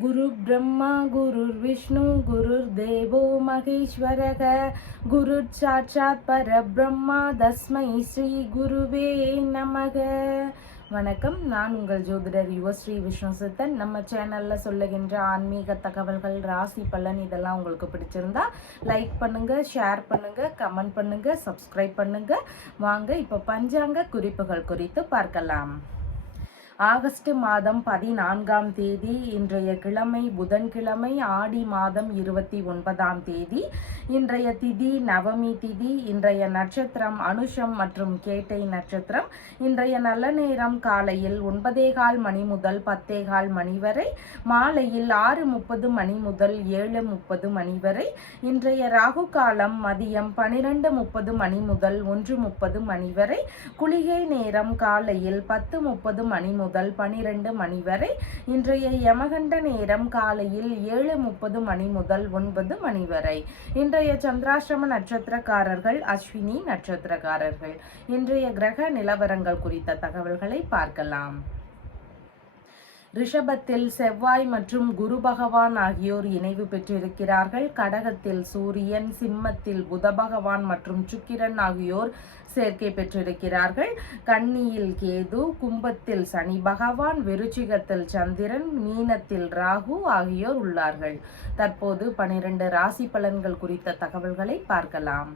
गुरु ब्रह्मा गुरुर्विष्णु गुरुर्देवो महेश्वरः गुरुः साक्षात् परब्रह्मा तस्मै ஸ்ரீ குருவே நமக. வணக்கம், நான் உங்கள் ஜோதிடர் யுவஸ்ரீ விஷ்ணு சித்தன். நம்ம சேனலில் சொல்லுகின்ற ஆன்மீக தகவல்கள், ராசி பலன் இதெல்லாம் உங்களுக்கு பிடிச்சிருந்தா லைக் பண்ணுங்கள், ஷேர் பண்ணுங்கள், கமெண்ட் பண்ணுங்கள், சப்ஸ்கிரைப் பண்ணுங்கள். வாங்க இப்போ பஞ்சாங்க குறிப்புகள் குறித்து பார்க்கலாம். ஆகஸ்ட் மாதம் 14ஆம் தேதி இன்றைய கிழமை புதன்கிழமை, ஆடி மாதம் 29ஆம் தேதி. இன்றைய திதி நவமி திதி. இன்றைய நட்சத்திரம் அனுஷம் மற்றும் கேட்டை நட்சத்திரம். இன்றைய நல்ல நேரம் காலையில் 9:15 மணி முதல் 10:15 மணி வரை, மாலையில் 6:30 மணி முதல் 7:30 மணி வரை. இன்றைய ராகு காலம் மதியம் 12:30 மணி முதல் 1:30 மணி வரை. குளிகை நேரம் காலையில் 10:30 மணி முதல் 12 மணி வரை. இன்றைய யமகண்ட நேரம் காலையில் 7:30 மணி முதல் 9 மணி வரை. இன்றைய சந்திராஷ்டம நட்சத்திரக்காரர்கள் அஸ்வினி நட்சத்திரக்காரர்கள். இன்றைய கிரக நிலவரங்கள் குறித்த தகவல்களை பார்க்கலாம். ரிஷபத்தில் செவ்வாய் மற்றும் குரு பகவான் ஆகியோர் இணைவு பெற்றிருக்கிறார்கள். கடகத்தில் சூரியன், சிம்மத்தில் புத பகவான் மற்றும் சுக்கிரன் ஆகியோர் சேர்க்கை பெற்றிருக்கிறார்கள். கன்னியில் கேது, கும்பத்தில் சனி பகவான், விருச்சிகத்தில் சந்திரன், மீனத்தில் ராகு ஆகியோர் உள்ளார்கள். தற்போது 12 ராசி பலன்கள் குறித்த தகவல்களை பார்க்கலாம்.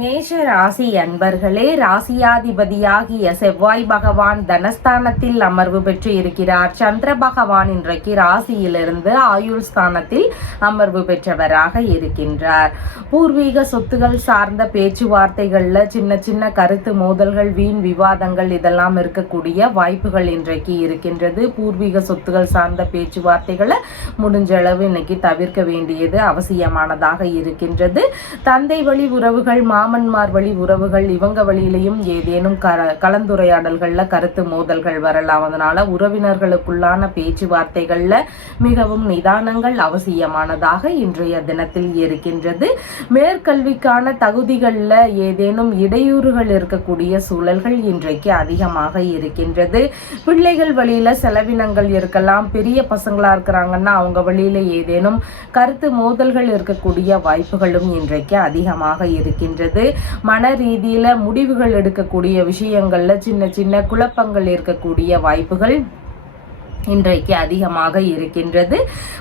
மேஷ ராசி அன்பர்களே, ராசியாதிபதியாகிய செவ்வாய் பகவான் தனஸ்தானத்தில் அமர்வு பெற்று இருக்கிறார். சந்திர பகவான் இன்றைக்கு ராசியிலிருந்து ஆயுள் ஸ்தானத்தில் அமர்வு பெற்றவராக இருக்கின்றார். பூர்வீக சொத்துகள் சார்ந்த பேச்சுவார்த்தைகள்ல சின்ன சின்ன கருத்து மோதல்கள், வீண் விவாதங்கள் இதெல்லாம் இருக்கக்கூடிய வாய்ப்புகள் இன்றைக்கு இருக்கின்றது. பூர்வீக சொத்துகள் சார்ந்த பேச்சுவார்த்தைகளை முடிஞ்ச அளவு இன்னைக்கு தவிர்க்க வேண்டியது அவசியமானதாக இருக்கின்றது. தந்தை வழி உறவுகள், மாமன்மார் வழி உறவுகள், இவங்க வழியிலையும் ஏதேனும் கலந்துரையாடல்கள்ல கருத்து மோதல்கள் வரலாம். அதனால உறவினர்களுக்குள்ளான பேச்சுவார்த்தைகள்ல மிகவும் நிதானங்கள் அவசியமானதாக இன்றைய தினத்தில் இருக்கின்றது. மேற்கல்விக்கான தகுதிகள்ல ஏதேனும் இடையூறுகள் இருக்கக்கூடிய சூழல்கள் இன்றைக்கு அதிகமாக இருக்கின்றது. பிள்ளைகள் வழியில செலவினங்கள் இருக்கலாம். பெரிய பசங்களா இருக்கிறாங்கன்னா அவங்க வழியில ஏதேனும் கருத்து மோதல்கள் இருக்கக்கூடிய வாய்ப்புகளும் இன்றைக்கு அதிகமாக இருக்கின்றது. மன ரீதியில முடிவுகள் எடுக்கக்கூடிய விஷயங்கள்ல சின்ன சின்ன குழப்பங்கள் இருக்கக்கூடிய வாய்ப்புகள் இன்றைக்கு அதிகமாக இருக்கின்றது.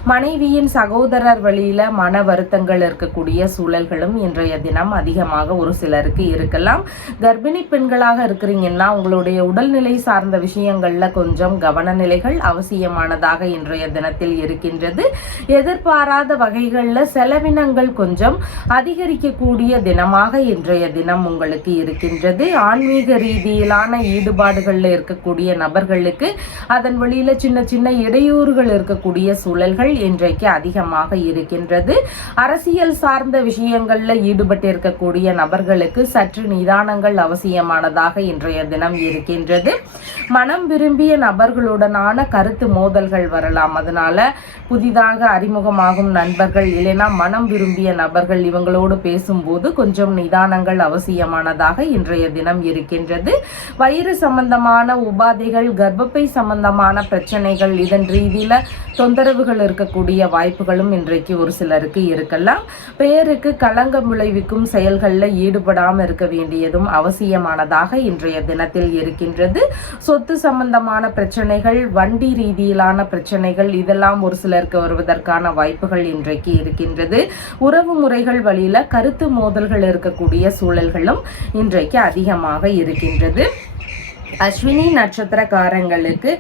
மனைவியின் சகோதரர் வழியில மன வருத்தங்கள் இருக்கக்கூடிய சூழல்களும் இன்றைய தினம் அதிகமாக ஒரு சிலருக்கு இருக்கலாம். கர்ப்பிணி பெண்களாக இருக்கிறீங்கன்னா உங்களுடைய உடல்நிலை சார்ந்த விஷயங்கள்ல கொஞ்சம் கவனநிலைகள் அவசியமானதாக இன்றைய தினத்தில் இருக்கின்றது. எதிர்பாராத வகைகள்ல செலவினங்கள் கொஞ்சம் அதிகரிக்கக்கூடிய தினமாக இன்றைய தினம் உங்களுக்கு இருக்கின்றது. ஆன்மீக ரீதியிலான ஈடுபாடுகள்ல இருக்கக்கூடிய நபர்களுக்கு அதன் வழியில சின்ன சின்ன இடையூறுகள் இருக்கக்கூடிய சூழல்கள் இன்றைக்கு அதிகமாக இருக்கின்றது. அரசியல் சார்ந்த விஷயங்கள்ல ஈடுபட்டிருக்கக்கூடிய நபர்களுக்கு சற்று நிதானங்கள் அவசியமானதாக இன்றைய தினம் இருக்கின்றது. மனம் விரும்பிய நபர்களுடனான கருத்து மோதல்கள் வரலாம். அதனால புதிதாக அறிமுகமாகும் நண்பர்கள் இல்லைனா மனம் விரும்பிய நபர்கள் இவங்களோடு பேசும்போது கொஞ்சம் நிதானங்கள் அவசியமானதாக இன்றைய தினம் இருக்கின்றது. வயிறு சம்பந்தமான உபாதைகள், கர்ப்பப்பை சம்பந்தமான பிரச்சனைகள், இதன் ரீதியில தொந்தரவுகள் இருக்கக்கூடிய வாய்ப்புகளும் இன்றைக்கு ஒரு சிலருக்கு இருக்கலாம். பெயருக்கு களங்கம் விளைவிக்கும் செயல்களில் ஈடுபடாமல் இருக்க வேண்டியதும் அவசியமானதாக இன்றைய தினத்தில் இருக்கின்றது. சொத்து சம்பந்தமான பிரச்சனைகள், வண்டி ரீதியிலான பிரச்சனைகள் இதெல்லாம் ஒரு சிலருக்கு வருவதற்கான வாய்ப்புகள் இன்றைக்கு இருக்கின்றது. உறவு முறைகள் வழியில கருத்து மோதல்கள் இருக்கக்கூடிய சூழல்களும் இன்றைக்கு அதிகமாக இருக்கின்றது. அஸ்வினி நட்சத்திரக்காரங்களுக்கு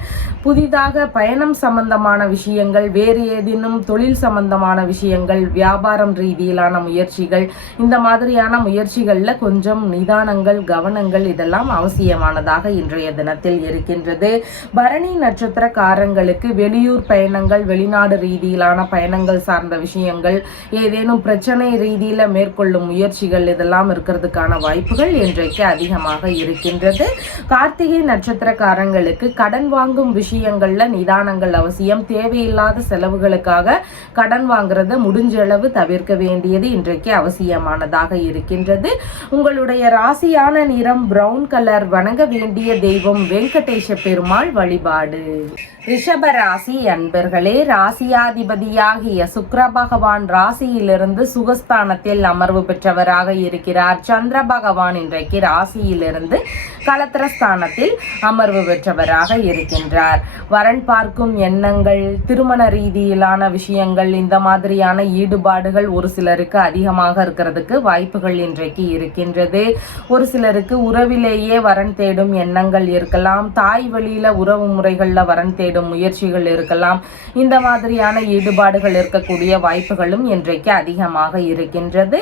புதிதாக பயணம் சம்பந்தமான விஷயங்கள், வேறு ஏதேனும் தொழில் சம்பந்தமான விஷயங்கள், வியாபாரம் ரீதியிலான முயற்சிகள், இந்த மாதிரியான முயற்சிகள்ல கொஞ்சம் நிதானங்கள், கவனங்கள் இதெல்லாம் அவசியமானதாக இன்றைய தினத்தில் இருக்கின்றது. பரணி நட்சத்திரக்காரங்களுக்கு வெளியூர் பயணங்கள், வெளிநாடு ரீதியிலான பயணங்கள் சார்ந்த விஷயங்கள், ஏதேனும் பிரச்சனை ரீதியில மேற்கொள்ளும் முயற்சிகள் இதெல்லாம் இருக்கிறதுக்கான வாய்ப்புகள் இன்றைக்கு அதிகமாக இருக்கின்றது. கார்த்திகை நட்சத்திரக்காரங்களுக்கு கடன் வாங்கும் விஷயங்கள்ல நிதானங்கள் அவசியம். தேவையில்லாத செலவுகளுக்காக கடன் வாங்குறத முடிஞ்ச அளவு தவிர்க்க வேண்டியது இன்றைக்கு அவசியமானதாக இருக்கின்றது. உங்களுடைய ராசியான நிறம் பிரவுன் கலர். வணங்க வேண்டிய தெய்வம் வெங்கடேஷ பெருமாள் வழிபாடு. ரிஷப ராசி அன்பர்களே, ராசியாதிபதியாகிய சுக்கிர பகவான் ராசியிலிருந்து சுகஸ்தானத்தில் அமர்வு பெற்றவராக இருக்கிறார். சந்திர பகவான் இன்றைக்கு ராசியிலிருந்து களத்திரஸ்தானத்தில் அமர்வு பெற்றவராக இருக்கின்றார். வரன் பார்க்கும் எண்ணங்கள், திருமண ரீதியிலான விஷயங்கள், இந்த மாதிரியான ஈடுபாடுகள் ஒரு சிலருக்கு அதிகமாக இருக்கிறதுக்கு வாய்ப்புகள் இன்றைக்கு இருக்கின்றது. ஒரு சிலருக்கு உறவிலேயே வரன் தேடும் எண்ணங்கள் இருக்கலாம். தாய் வழியில உறவு முறைகள்ல வரன் தேடும் முயற்சிகள் இருக்கலாம். இந்த மாதிரியான ஈடுபாடுகள் இருக்கக்கூடிய வாய்ப்புகளும் இன்றைக்கு அதிகமாக இருக்கின்றது.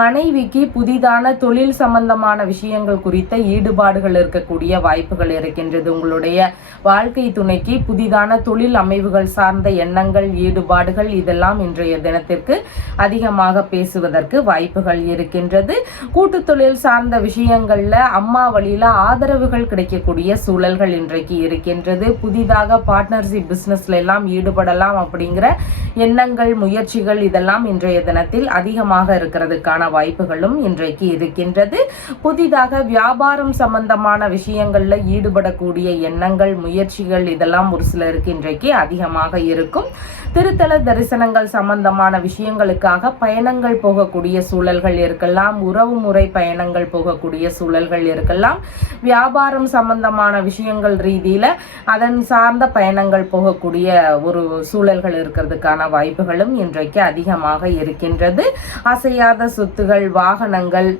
மனைவிக்கு புதிதான தொழில் சம்பந்தமான விஷயங்கள் குறித்த ஈடுபாடுகள் இருக்கக்கூடிய வாய்ப்புகள் இருக்கின்றது. உங்களுடைய வாழ்க்கை துணைக்கு புதிதான தொழில் அமைவுகள் சார்ந்த எண்ணங்கள், ஈடுபாடுகள் இதெல்லாம் இன்றைய தினத்திற்கு அதிகமாக பேசுவதற்கு வாய்ப்புகள் இருக்கின்றது. கூட்டு தொழில் சார்ந்த விஷயங்கள்ல அம்மா வழியில ஆதரவுகள் கிடைக்கக்கூடிய சூழல்கள் இன்றைக்கு இருக்கின்றது. புதிதாக பார்ட்னர்ஷிப் பிசினஸ்ல எல்லாம் ஈடுபடலாம் அப்படிங்கிற எண்ணங்கள், முயற்சிகள் இதெல்லாம் இன்றைய தினத்தில் அதிகமாக இருக்கிறதுக்கான வாய்ப்புகளும் இன்றைக்கு இருக்கின்றது. புதிதாக வியாபாரம் சம்பந்தமான விஷயங்கள்ல ஈடுபடக்கூடிய எண்ணங்கள், முயற்சிகள் இதெல்லாம் ஒரு சிலருக்கு இன்றைக்கு அதிகமாக இருக்கும். திருத்தல தரிசனங்கள் சம்பந்தமான விஷயங்களுக்காக பயணங்கள் போகக்கூடிய சூழல்கள் இருக்கலாம். உறவு முறை பயணங்கள் போகக்கூடிய சூழல்கள் இருக்கலாம். வியாபாரம் சம்பந்தமான விஷயங்கள் ரீதியில அதன் சார்ந்த பயணங்கள் போகக்கூடிய ஒரு சூழல்கள் இருக்கிறதுக்கான வாய்ப்புகளும் இன்றைக்கு அதிகமாக இருக்கின்றது. அசையாத சொத்துகள், வாகனங்கள்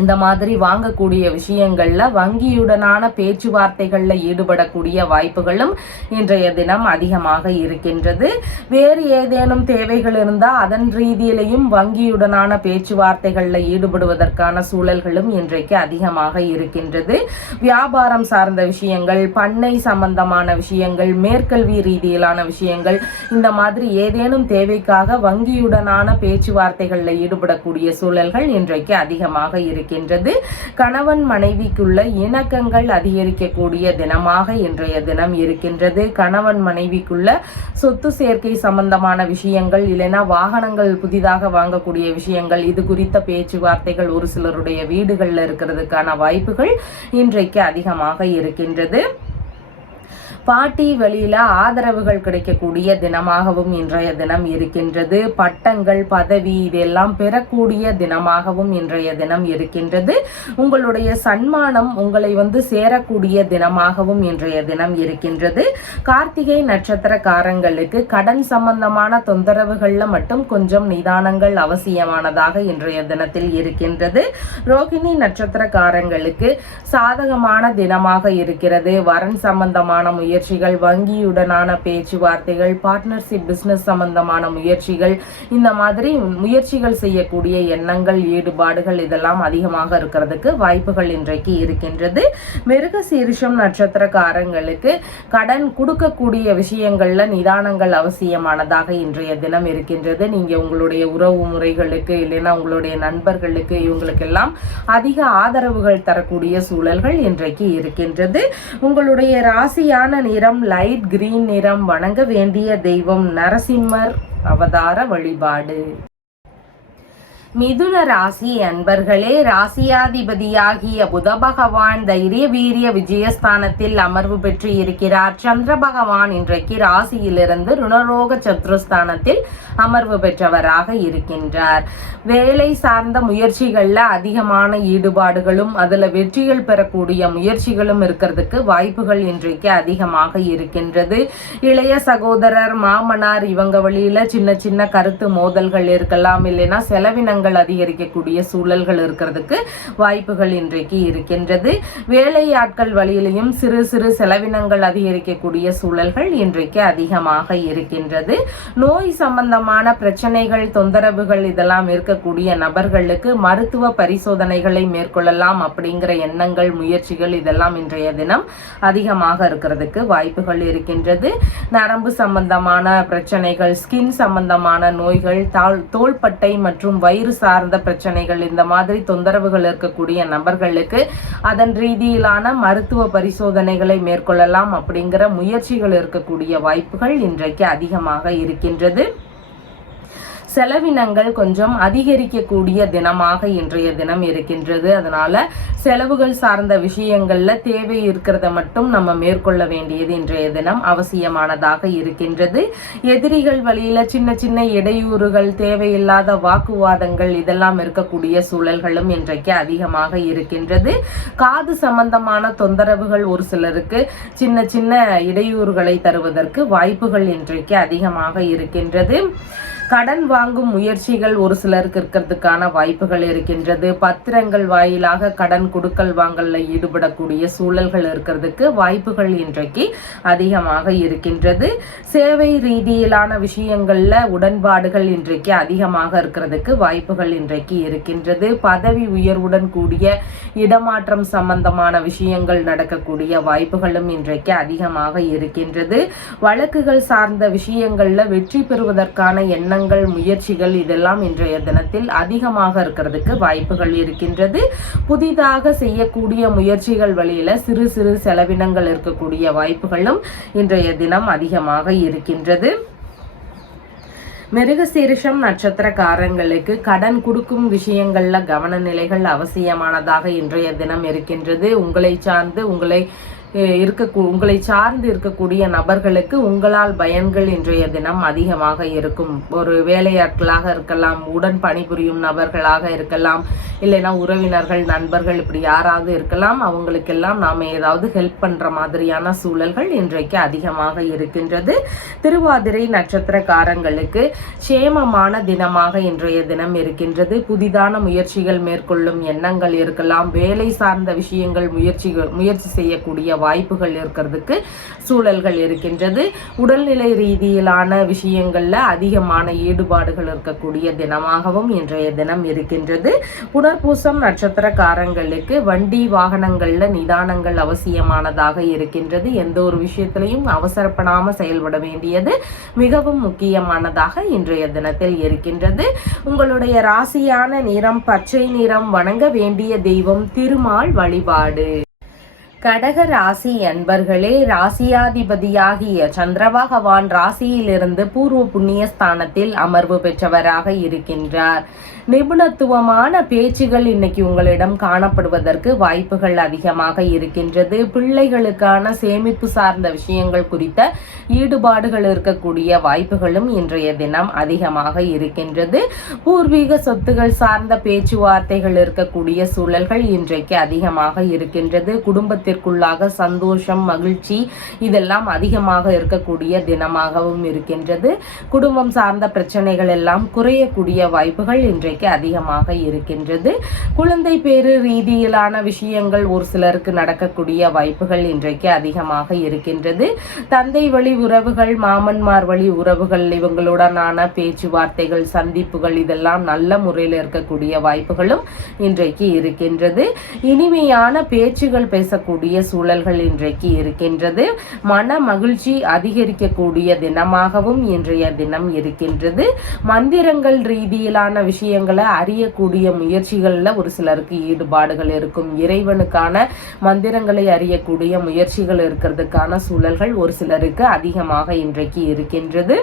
இந்த மாதிரி வாங்கக்கூடிய விஷயங்கள்ல வங்கியுடனான பேச்சுவார்த்தைகள்ல ஈடுபடக்கூடிய வாய்ப்புகளும் இன்றைய தினம் அதிகமாக இருக்கின்றது. வேறு ஏதேனும் தேவைகள் இருந்தால் அதன் ரீதியிலையும் வங்கியுடனான பேச்சுவார்த்தைகள்ல ஈடுபடுவதற்கான சூழல்களும் இன்றைக்கு அதிகமாக இருக்கின்றது. வியாபாரம் சார்ந்த விஷயங்கள், பண்ணை சம்பந்தமான விஷயங்கள், மேற்கல்வி ரீதியிலான விஷயங்கள், இந்த மாதிரி ஏதேனும் தேவைக்காக வங்கியுடனான பேச்சுவார்த்தைகள்ல ஈடுபடக்கூடிய சூழல்கள் இன்றைக்கு அதிகமாக இருக்கின்றது. கணவன் மனைவிக்குள்ள இணக்கங்கள் அதிகரிக்கக்கூடிய தினமாக இன்றைய தினம் இருக்கின்றது. கணவன் மனைவிக்குள்ள சொத்து சேர்க்கை சம்பந்தமான விஷயங்கள், இல்லைன்னா வாகனங்கள் புதிதாக வாங்கக்கூடிய விஷயங்கள், இது குறித்த பேச்சுவார்த்தைகள் ஒரு சிலருடைய வீடுகளில் இருக்கிறதுக்கான வாய்ப்புகள் இன்றைக்கு அதிகமாக இருக்கின்றது. பாட்டி வழியில ஆதரவுகள் கிடைக்கக்கூடிய தினமாகவும் இன்றைய தினம் இருக்கின்றது. பட்டங்கள், பதவி இதெல்லாம் பெறக்கூடிய தினமாகவும் இன்றைய தினம் இருக்கின்றது. உங்களுடைய சன்மானம் உங்களை சேரக்கூடிய தினமாகவும் இன்றைய தினம் இருக்கின்றது. கார்த்திகை நட்சத்திரக்காரங்களுக்கு கடன் சம்பந்தமான தொந்தரவுகள்ல மட்டும் கொஞ்சம் நிதானங்கள் அவசியமானதாக இன்றைய தினத்தில் இருக்கின்றது. ரோகிணி நட்சத்திரக்காரங்களுக்கு சாதகமான தினமாக இருக்கிறது. வரன் சம்பந்தமான முயற்சிகள், வங்கியுடனான பேச்சுவார்த்தைகள், பார்ட்னர்ஷிப் பிசினஸ் சம்பந்தமான முயற்சிகள், இந்த மாதிரி முயற்சிகள் செய்யக்கூடிய எண்ணங்கள், ஈடுபாடுகள் இதெல்லாம் அதிகமாக இருக்கிறதுக்கு வாய்ப்புகள் இன்றைக்கு இருக்கின்றது. மிருக சீரிஷம் நட்சத்திரக்காரங்களுக்கு கடன் கொடுக்கக்கூடிய விஷயங்கள்ல நிதானங்கள் அவசியமானதாக இன்றைய தினம் இருக்கின்றது. நீங்க உங்களுடைய உறவு முறைகளுக்கு, இல்லைன்னா உங்களுடைய நண்பர்களுக்கு, இவங்களுக்கெல்லாம் அதிக ஆதரவுகள் தரக்கூடிய சூழல்கள் இன்றைக்கு இருக்கின்றது. உங்களுடைய ராசியான நிறம் லைட் கிரீன் நிறம். வணங்க வேண்டிய தெய்வம் நரசிம்மர் அவதார வழிபாடு. மிதுன ராசி அன்பர்களே, ராசியாதிபதியாகிய புத பகவான் தைரிய வீரிய விஜயஸ்தானத்தில் அமர்வு பெற்று இருக்கிறார். சந்திர பகவான் இன்றைக்கு ராசியிலிருந்து ருணரோக சத்ருஸ்தானத்தில் அமர்வு பெற்றவராக இருக்கின்றார். வேலை சார்ந்த முயற்சிகள்ல அதிகமான ஈடுபாடுகளும் அதுல வெற்றிகள் பெறக்கூடிய முயற்சிகளும் இருக்கிறதுக்கு வாய்ப்புகள் இன்றைக்கு அதிகமாக இருக்கின்றது. இளைய சகோதரர், மாமனார் இவங்க வழியில சின்ன சின்ன கருத்து மோதல்கள் இருக்கலாம், இல்லைன்னா செலவினங்கள் அதிகரிக்கக்கூடிய சூழல்கள் இருக்கிறதுக்கு வாய்ப்புகள் இன்றைக்கு இருக்கின்றது. வேலையாட்கள் வழியிலையும் சிறு சிறு செலவினங்கள் அதிகரிக்கக்கூடிய சூழல்கள் இன்றைக்கு அதிகமாக இருக்கின்றது. நோய் சம்பந்தமான பிரச்சனைகள், தொந்தரவுகள் இதெல்லாம் இருக்கக்கூடிய நபர்களுக்கு மருத்துவ பரிசோதனைகளை மேற்கொள்ளலாம் அப்படிங்கிற எண்ணங்கள், முயற்சிகள் இதெல்லாம் இன்றைய தினம் அதிகமாக இருக்கிறதுக்கு வாய்ப்புகள் இருக்கின்றது. நரம்பு சம்பந்தமான பிரச்சனைகள், ஸ்கின் சம்பந்தமான நோய்கள், தோள்பட்டை மற்றும் வயிறு வயிறு சார்ந்த பிரச்சனைகள் இந்த மாதிரி தொந்தரவுகள் இருக்கக்கூடிய நபர்களுக்கு அதன் ரீதியிலான மருத்துவ பரிசோதனைகளை மேற்கொள்ளலாம் அப்படிங்கிற முயற்சிகள் இருக்கக்கூடிய வாய்ப்புகள் இன்றைக்கு அதிகமாக இருக்கின்றது. செலவினங்கள் கொஞ்சம் அதிகரிக்கக்கூடிய தினமாக இன்றைய தினம் இருக்கின்றது. அதனால செலவுகள் சார்ந்த விஷயங்கள்ல தேவை இருக்கிறத மட்டும் நம்ம மேற்கொள்ள வேண்டியது இன்றைய தினம் அவசியமானதாக இருக்கின்றது. எதிரிகள் வழியில சின்ன சின்ன இடையூறுகள், தேவையில்லாத வாக்குவாதங்கள் இதெல்லாம் இருக்கக்கூடிய சூழல்களும் இன்றைக்கு அதிகமாக இருக்கின்றது. காது சம்பந்தமான தொந்தரவுகள் ஒரு சிலருக்கு சின்ன சின்ன இடையூறுகளை தருவதற்கு வாய்ப்புகள் இன்றைக்கு அதிகமாக இருக்கின்றது. கடன் வாங்கும் முயற்சிகள் ஒரு சிலருக்கு இருக்கிறதுக்கான வாய்ப்புகள் இருக்கின்றது. பத்திரங்கள் வாயிலாக கடன் கொடுக்கல் வாங்கல்ல ஈடுபடக்கூடிய சூழல்கள் இருக்கிறதுக்கு வாய்ப்புகள் இன்றைக்கு அதிகமாக இருக்கின்றது. சேவை ரீதியிலான விஷயங்கள்ல உடன்பாடுகள் இன்றைக்கு அதிகமாக இருக்கிறதுக்கு வாய்ப்புகள் இன்றைக்கு இருக்கின்றது. பதவி உயர்வுடன் கூடிய இடமாற்றம் சம்பந்தமான விஷயங்கள் நடக்கக்கூடிய வாய்ப்புகளும் இன்றைக்கு அதிகமாக இருக்கின்றது. வழக்குகள் சார்ந்த விஷயங்கள்ல வெற்றி பெறுவதற்கான எண்ணங்கள், முயற்சிகள் இதெல்லாம் இன்றைய தினத்தில் அதிகமாக இருக்கிறதுக்கு வாய்ப்புகள் இருக்கின்றது. புதிதாக செய்யக்கூடிய முயற்சிகள் வழியில சிறு சிறு செலவினங்கள் இருக்கக்கூடிய வாய்ப்புகளும் இன்றைய தினம் அதிகமாக இருக்கின்றது. மிருகசீரிஷம் நட்சத்திரக்காரங்களுக்கு கடன் கொடுக்கும் விஷயங்கள்ல கவன நிலைகள் அவசியமானதாக இன்றைய தினம் இருக்கின்றது. உங்களை சார்ந்து இருக்கக்கூடிய நபர்களுக்கு உங்களால் பயன்கள் இன்றைய தினம் அதிகமாக இருக்கும். ஒரு வேலையாட்களாக இருக்கலாம், உடன் பணிபுரியும் நபர்களாக இருக்கலாம், இல்லைன்னா உறவினர்கள், நண்பர்கள், இப்படி யாராவது இருக்கலாம். அவங்களுக்கெல்லாம் நாம ஏதாவது ஹெல்ப் பண்ற மாதிரியான சூழல்கள் இன்றைக்கு அதிகமாக இருக்கின்றது. திருவாதிரை நட்சத்திரக்காரங்களுக்கு சேமமான தினமாக இன்றைய தினம் இருக்கின்றது. புதிதான முயற்சிகள் மேற்கொள்ளும் எண்ணங்கள் இருக்கலாம். வேலை சார்ந்த விஷயங்கள் முயற்சி செய்யக்கூடிய வாய்ப்புகள் இருக்கிறதுக்கு சூழல்கள் இருக்கின்றது. உடல்நிலை ரீதியிலான விஷயங்கள்ல அதிகமான ஈடுபாடுகள் இருக்கக்கூடிய தினமாகவும் இன்றைய தினம் இருக்கின்றது. புனர்பூசம் நட்சத்திரக்காரங்களுக்கு வண்டி வாகனங்கள்ல நிதானங்கள் அவசியமானதாக இருக்கின்றது. எந்த ஒரு விஷயத்திலையும் அவசரப்படாம செயல்பட வேண்டியது மிகவும் முக்கியமானதாக இன்றைய தினத்தில் இருக்கின்றது. உங்களுடைய ராசியான நிறம் பச்சை நிறம். வணங்க வேண்டிய தெய்வம் திருமால் வழிபாடு. கடக ராசி அன்பர்களே, ராசியாதிபதியாகிய சந்திரபகவான் ராசியிலிருந்து பூர்வ புண்ணிய ஸ்தானத்தில் அமர்வு பெற்றவராக இருக்கின்றார். நிபுணத்துவமான பேச்சுகள் இன்னைக்கு உங்களிடம் காணப்படுவதற்கு வாய்ப்புகள் அதிகமாக இருக்கின்றது. பிள்ளைகளுக்கான சேமிப்பு சார்ந்த விஷயங்கள் குறித்த ஈடுபாடுகள் இருக்கக்கூடிய வாய்ப்புகளும் இன்றைய தினம் அதிகமாக இருக்கின்றது. பூர்வீக சொத்துகள் சார்ந்த பேச்சுவார்த்தைகள் இருக்கக்கூடிய சூழல்கள் இன்றைக்கு அதிகமாக இருக்கின்றது. குடும்பத்திற்குள்ளாக சந்தோஷம், மகிழ்ச்சி இதெல்லாம் அதிகமாக இருக்கக்கூடிய தினமாகவும் இருக்கின்றது. குடும்பம் சார்ந்த பிரச்சனைகள் எல்லாம் குறையக்கூடிய வாய்ப்புகள் இன்றைக்கு அதிகமாக இருக்கின்றது. குழந்தை பேரு ரீதியிலான விஷயங்கள் ஒரு சிலருக்கு நடக்கக்கூடிய வாய்ப்புகள் இன்றைக்கு அதிகமாக இருக்கின்றது. தந்தை வழி உறவுகள், மாமன்மார் வழி உறவுகள் இவங்களுடனான பேச்சுவார்த்தைகள், சந்திப்புகள் இதெல்லாம் நல்ல முறையில் இருக்கக்கூடிய வாய்ப்புகளும் இன்றைக்கு இருக்கின்றது. இனிமையான பேச்சுகள் பேசக்கூடிய சூழல்கள் இன்றைக்கு இருக்கின்றது. மன மகிழ்ச்சி அதிகரிக்கக்கூடிய தினமாகவும் இன்றைய தினம் இருக்கின்றது. மந்திரங்கள் ரீதியிலான விஷயங்களை அறியக்கூடிய முயற்சிகள்ல ஒரு சிலருக்கு ஈடுபாடுகள் இருக்கும். இறைவனுக்கான மந்திரங்களை அறியக்கூடிய முயற்சிகள் இருக்கிறதுக்கான சூழல்கள் ஒரு சிலருக்கு அதிகமாக இன்றைக்கு இருக்கின்றது.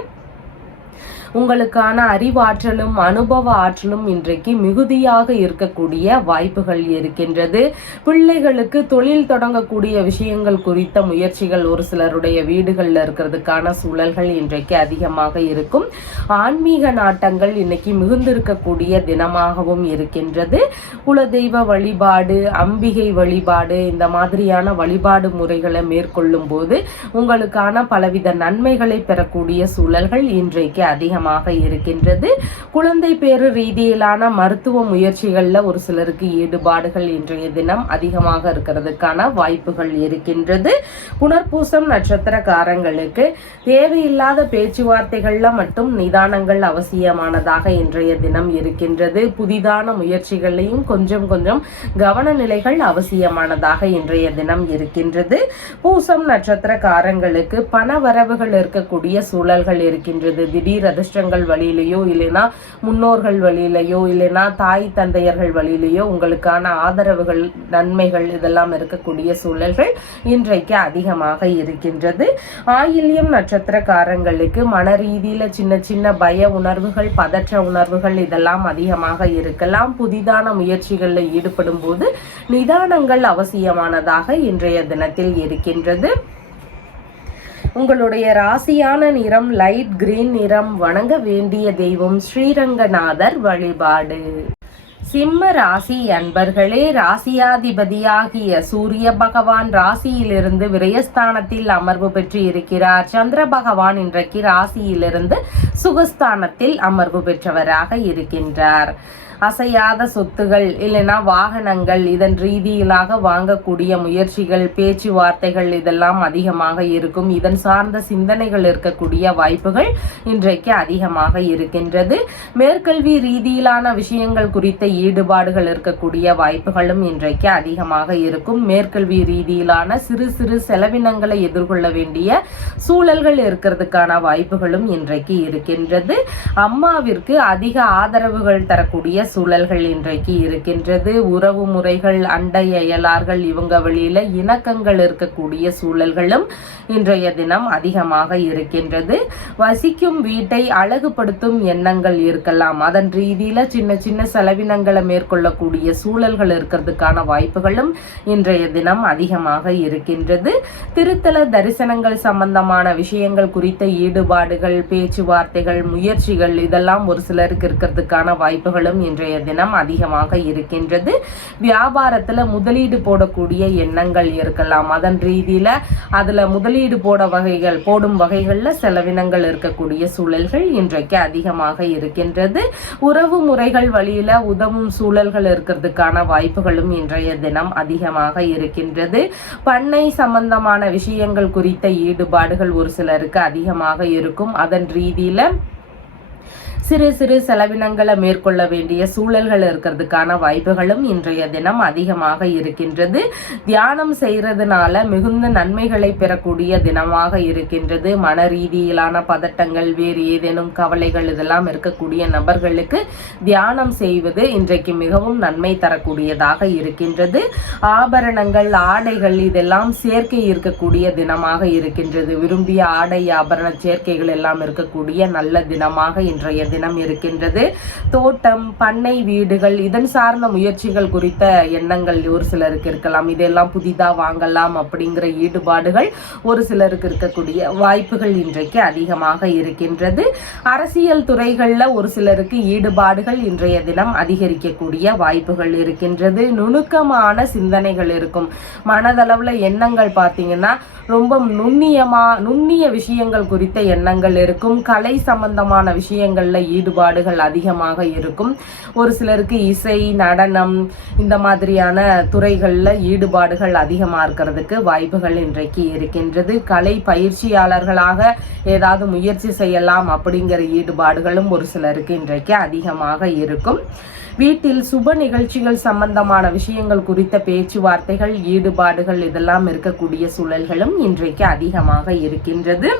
உங்களுக்கான அறிவாற்றலும் அனுபவ ஆற்றலும் இன்றைக்கு மிகுதியாக இருக்கக்கூடிய வாய்ப்புகள் இருக்கின்றது. பிள்ளைகளுக்கு தொழில் தொடங்கக்கூடிய விஷயங்கள் குறித்த முயற்சிகள் ஒரு சிலருடைய வீடுகளில் இருக்கிறதுக்கான சூழல்கள் இன்றைக்கு அதிகமாக இருக்கும். ஆன்மீக நாட்டங்கள் இன்னைக்கு மிகுந்திருக்கக்கூடிய தினமாகவும் இருக்கின்றது. குலதெய்வ வழிபாடு, அம்பிகை வழிபாடு இந்த மாதிரியான வழிபாடு முறைகளை மேற்கொள்ளும் போது உங்களுக்கான பலவித நன்மைகளை பெறக்கூடிய சூழல்கள் இன்றைக்கு அதிகமாக இருக்கின்றது. குழந்தை பேரு ரீதியிலான மருத்துவ முயற்சிகள்ல ஒரு சிலருக்கு ஈடுபாடுகள் இன்றைய தினம் அதிகமாக இருக்கிறதுக்கான வாய்ப்புகள் இருக்கின்றது. புனர்பூசம் நட்சத்திரக்காரங்களுக்கு தேவையில்லாத பேச்சுவார்த்தைகள்ல மட்டும் நிதானங்கள் அவசியமானதாக இன்றைய தினம் இருக்கின்றது. புதிதான முயற்சிகளையும் கொஞ்சம் கவன நிலைகள் அவசியமானதாக இன்றைய தினம் இருக்கின்றது. பூசம் நட்சத்திரக்காரங்களுக்கு பண வரவுகள் இருக்கக்கூடிய சூழல்கள் இருக்கின்றது. திடீர் அதிர்ஷ்ட அதிர்ஷ்டங்கள் வழியிலையோ இல்லைன்னா முன்னோர்கள் வழியிலையோ இல்லைன்னா தாய் தந்தையர்கள் வழியிலையோ உங்களுக்கான ஆதரவுகள் நன்மைகள் இதெல்லாம் இருக்கக்கூடிய சூழல்கள் இன்றைக்கு அதிகமாக இருக்கின்றது. ஆயில்யம் நட்சத்திரக்காரங்களுக்கு மன ரீதியில சின்ன சின்ன பய உணர்வுகள் பதற்ற உணர்வுகள் இதெல்லாம் அதிகமாக இருக்கலாம். புதிதான முயற்சிகளில் ஈடுபடும் போது நிதானங்கள் அவசியமானதாக இன்றைய தினத்தில் இருக்கின்றது. உங்களுடைய ராசியான நிறம் லைட் கிரீன் நிறம். வணங்க வேண்டிய தெய்வம் ஸ்ரீரங்கநாதர் வழிபாடு. சிம்ம ராசி அன்பர்களே, ராசியாதிபதியாகிய சூரிய பகவான் ராசியிலிருந்து விரயஸ்தானத்தில் அமர்வு பெற்று இருக்கிறார். சந்திர பகவான் இன்றைக்கு ராசியிலிருந்து சுகஸ்தானத்தில் அமர்வு பெற்றவராக இருக்கின்றார். அசையாத சொத்துகள் இல்லைன்னா வாகனங்கள் இதன் ரீதியிலாக வாங்கக்கூடிய முயற்சிகள் பேச்சுவார்த்தைகள் இதெல்லாம் அதிகமாக இருக்கும். இதன் சார்ந்த சிந்தனைகள் இருக்கக்கூடிய வாய்ப்புகள் இன்றைக்கு அதிகமாக இருக்கின்றது. மேற்கல்வி ரீதியிலான விஷயங்கள் குறித்த ஈடுபாடுகள் இருக்கக்கூடிய வாய்ப்புகளும் இன்றைக்கு அதிகமாக இருக்கும். மேற்கல்வி ரீதியிலான சிறு சிறு செலவினங்களை எதிர்கொள்ள வேண்டிய சூழல்கள் இருக்கிறதுக்கான வாய்ப்புகளும் இன்றைக்கு இருக்கின்றது. அம்மாவிற்கு அதிக ஆதரவுகள் தரக்கூடிய சூழல்கள் இன்றைக்கு இருக்கின்றது. உறவு முறைகள் அண்டை அயலார்கள் இவங்க வழியில இணக்கங்கள் இருக்கக்கூடிய சூழல்களும் இன்றைய தினம் அதிகமாக இருக்கின்றது. வசிக்கும் வீட்டை அழகுபடுத்தும் எண்ணங்கள் இருக்கலாம். அதன் ரீதியில சின்ன சின்ன செலவினங்களை மேற்கொள்ளக்கூடிய சூழல்கள் இருக்கிறதுக்கான வாய்ப்புகளும் இன்றைய தினம் அதிகமாக இருக்கின்றது. திருத்தல தரிசனங்கள் சம்பந்தமான விஷயங்கள் குறித்த ஈடுபாடுகள் பேச்சுவார்த்தைகள் முயற்சிகள் இதெல்லாம் ஒரு சிலருக்கு இருக்கிறதுக்கான வாய்ப்புகளும் இன்றைய தினம் அதிகமாக இருக்கின்றது. வியாபாரத்துல முதலீடு போடக்கூடிய எண்ணங்கள் இருக்கலாம். அதன் ரீதியில அதுல முதலீடு போடும் வகைகள்ல செலவினங்கள் இருக்கக்கூடிய சூழல்கள் இன்றைக்கு அதிகமாக இருக்கின்றது. உறவு முறைகள் வழியில உதவும் சூழல்கள் இருக்கிறதுக்கான வாய்ப்புகளும் இன்றைய தினம் அதிகமாக இருக்கின்றது. பண்ணை சம்பந்தமான விஷயங்கள் குறித்த ஈடுபாடுகள் ஒரு சிலருக்கு அதிகமாக இருக்கும். அதன் ரீதியில சிறு சிறு செலவினங்களை மேற்கொள்ள வேண்டிய சூழல்கள் இருக்கிறதுக்கான வாய்ப்புகளும் இன்றைய தினம் அதிகமாக இருக்கின்றது. தியானம் செய்யறதுனால மிகுந்த நன்மைகளை பெறக்கூடிய தினமாக இருக்கின்றது. மன ரீதியிலான பதட்டங்கள் வேறு ஏதேனும் கவலைகள் இதெல்லாம் இருக்கக்கூடிய நபர்களுக்கு தியானம் செய்வது இன்றைக்கு மிகவும் நன்மை தரக்கூடியதாக இருக்கின்றது. ஆபரணங்கள் ஆடைகள் இதெல்லாம் சேர்க்கை இருக்கக்கூடிய தினமாக இருக்கின்றது. விரும்பிய ஆடை ஆபரண சேர்க்கைகள் எல்லாம் இருக்கக்கூடிய நல்ல தினமாக இன்றைய தினம் இருக்கின்றது. தோட்டம் பண்ணை வீடுகள் இதன் சார்ந்த முயற்சிகள் குறித்த எண்ணங்கள் ஒரு சிலருக்கு இருக்கலாம். இதெல்லாம் புதிதா வாங்கலாம் அப்படிங்கிற ஈடுபாடுகள் ஒரு சிலருக்கு இருக்கக்கூடிய வாய்ப்புகள் இன்றைக்கு அதிகமாக இருக்கின்றது. அரசியல் துறைகள்ல ஒரு சிலருக்கு ஈடுபாடுகள் இன்றைய தினம் அதிகரிக்கக்கூடிய வாய்ப்புகள் இருக்கின்றது. நுணுக்கமான சிந்தனைகள் இருக்கும். மனதளவுல எண்ணங்கள் பார்த்தீங்கன்னா ரொம்ப நுண்ணிய விஷயங்கள் குறித்த எண்ணங்கள் இருக்கும். கலை சம்பந்தமான விஷயங்கள்ல ஈடுபாடுகள் அதிகமாக இருக்கும். ஒரு சிலருக்கு இசை நடனம் இந்த மாதிரியான துறைகள்ல ஈடுபாடுகள் அதிகமாக இருக்கிறதுக்கு வாய்ப்புகள் இன்றைக்கு இருக்கின்றது. கலை பயிற்சியாளர்களாக ஏதாவது முயற்சி செய்யலாம் அப்படிங்கிற ஈடுபாடுகளும் ஒரு சிலருக்கு இன்றைக்கு அதிகமாக இருக்கும். வீட்டில் சுப நிகழ்ச்சிகள் சம்பந்தமான விஷயங்கள் குறித்த பேச்சுவார்த்தைகள் ஈடுபாடுகள் இதெல்லாம் இருக்கக்கூடிய சூழல்களும் இன்றைக்கு அதிகமாக இருக்கின்றது.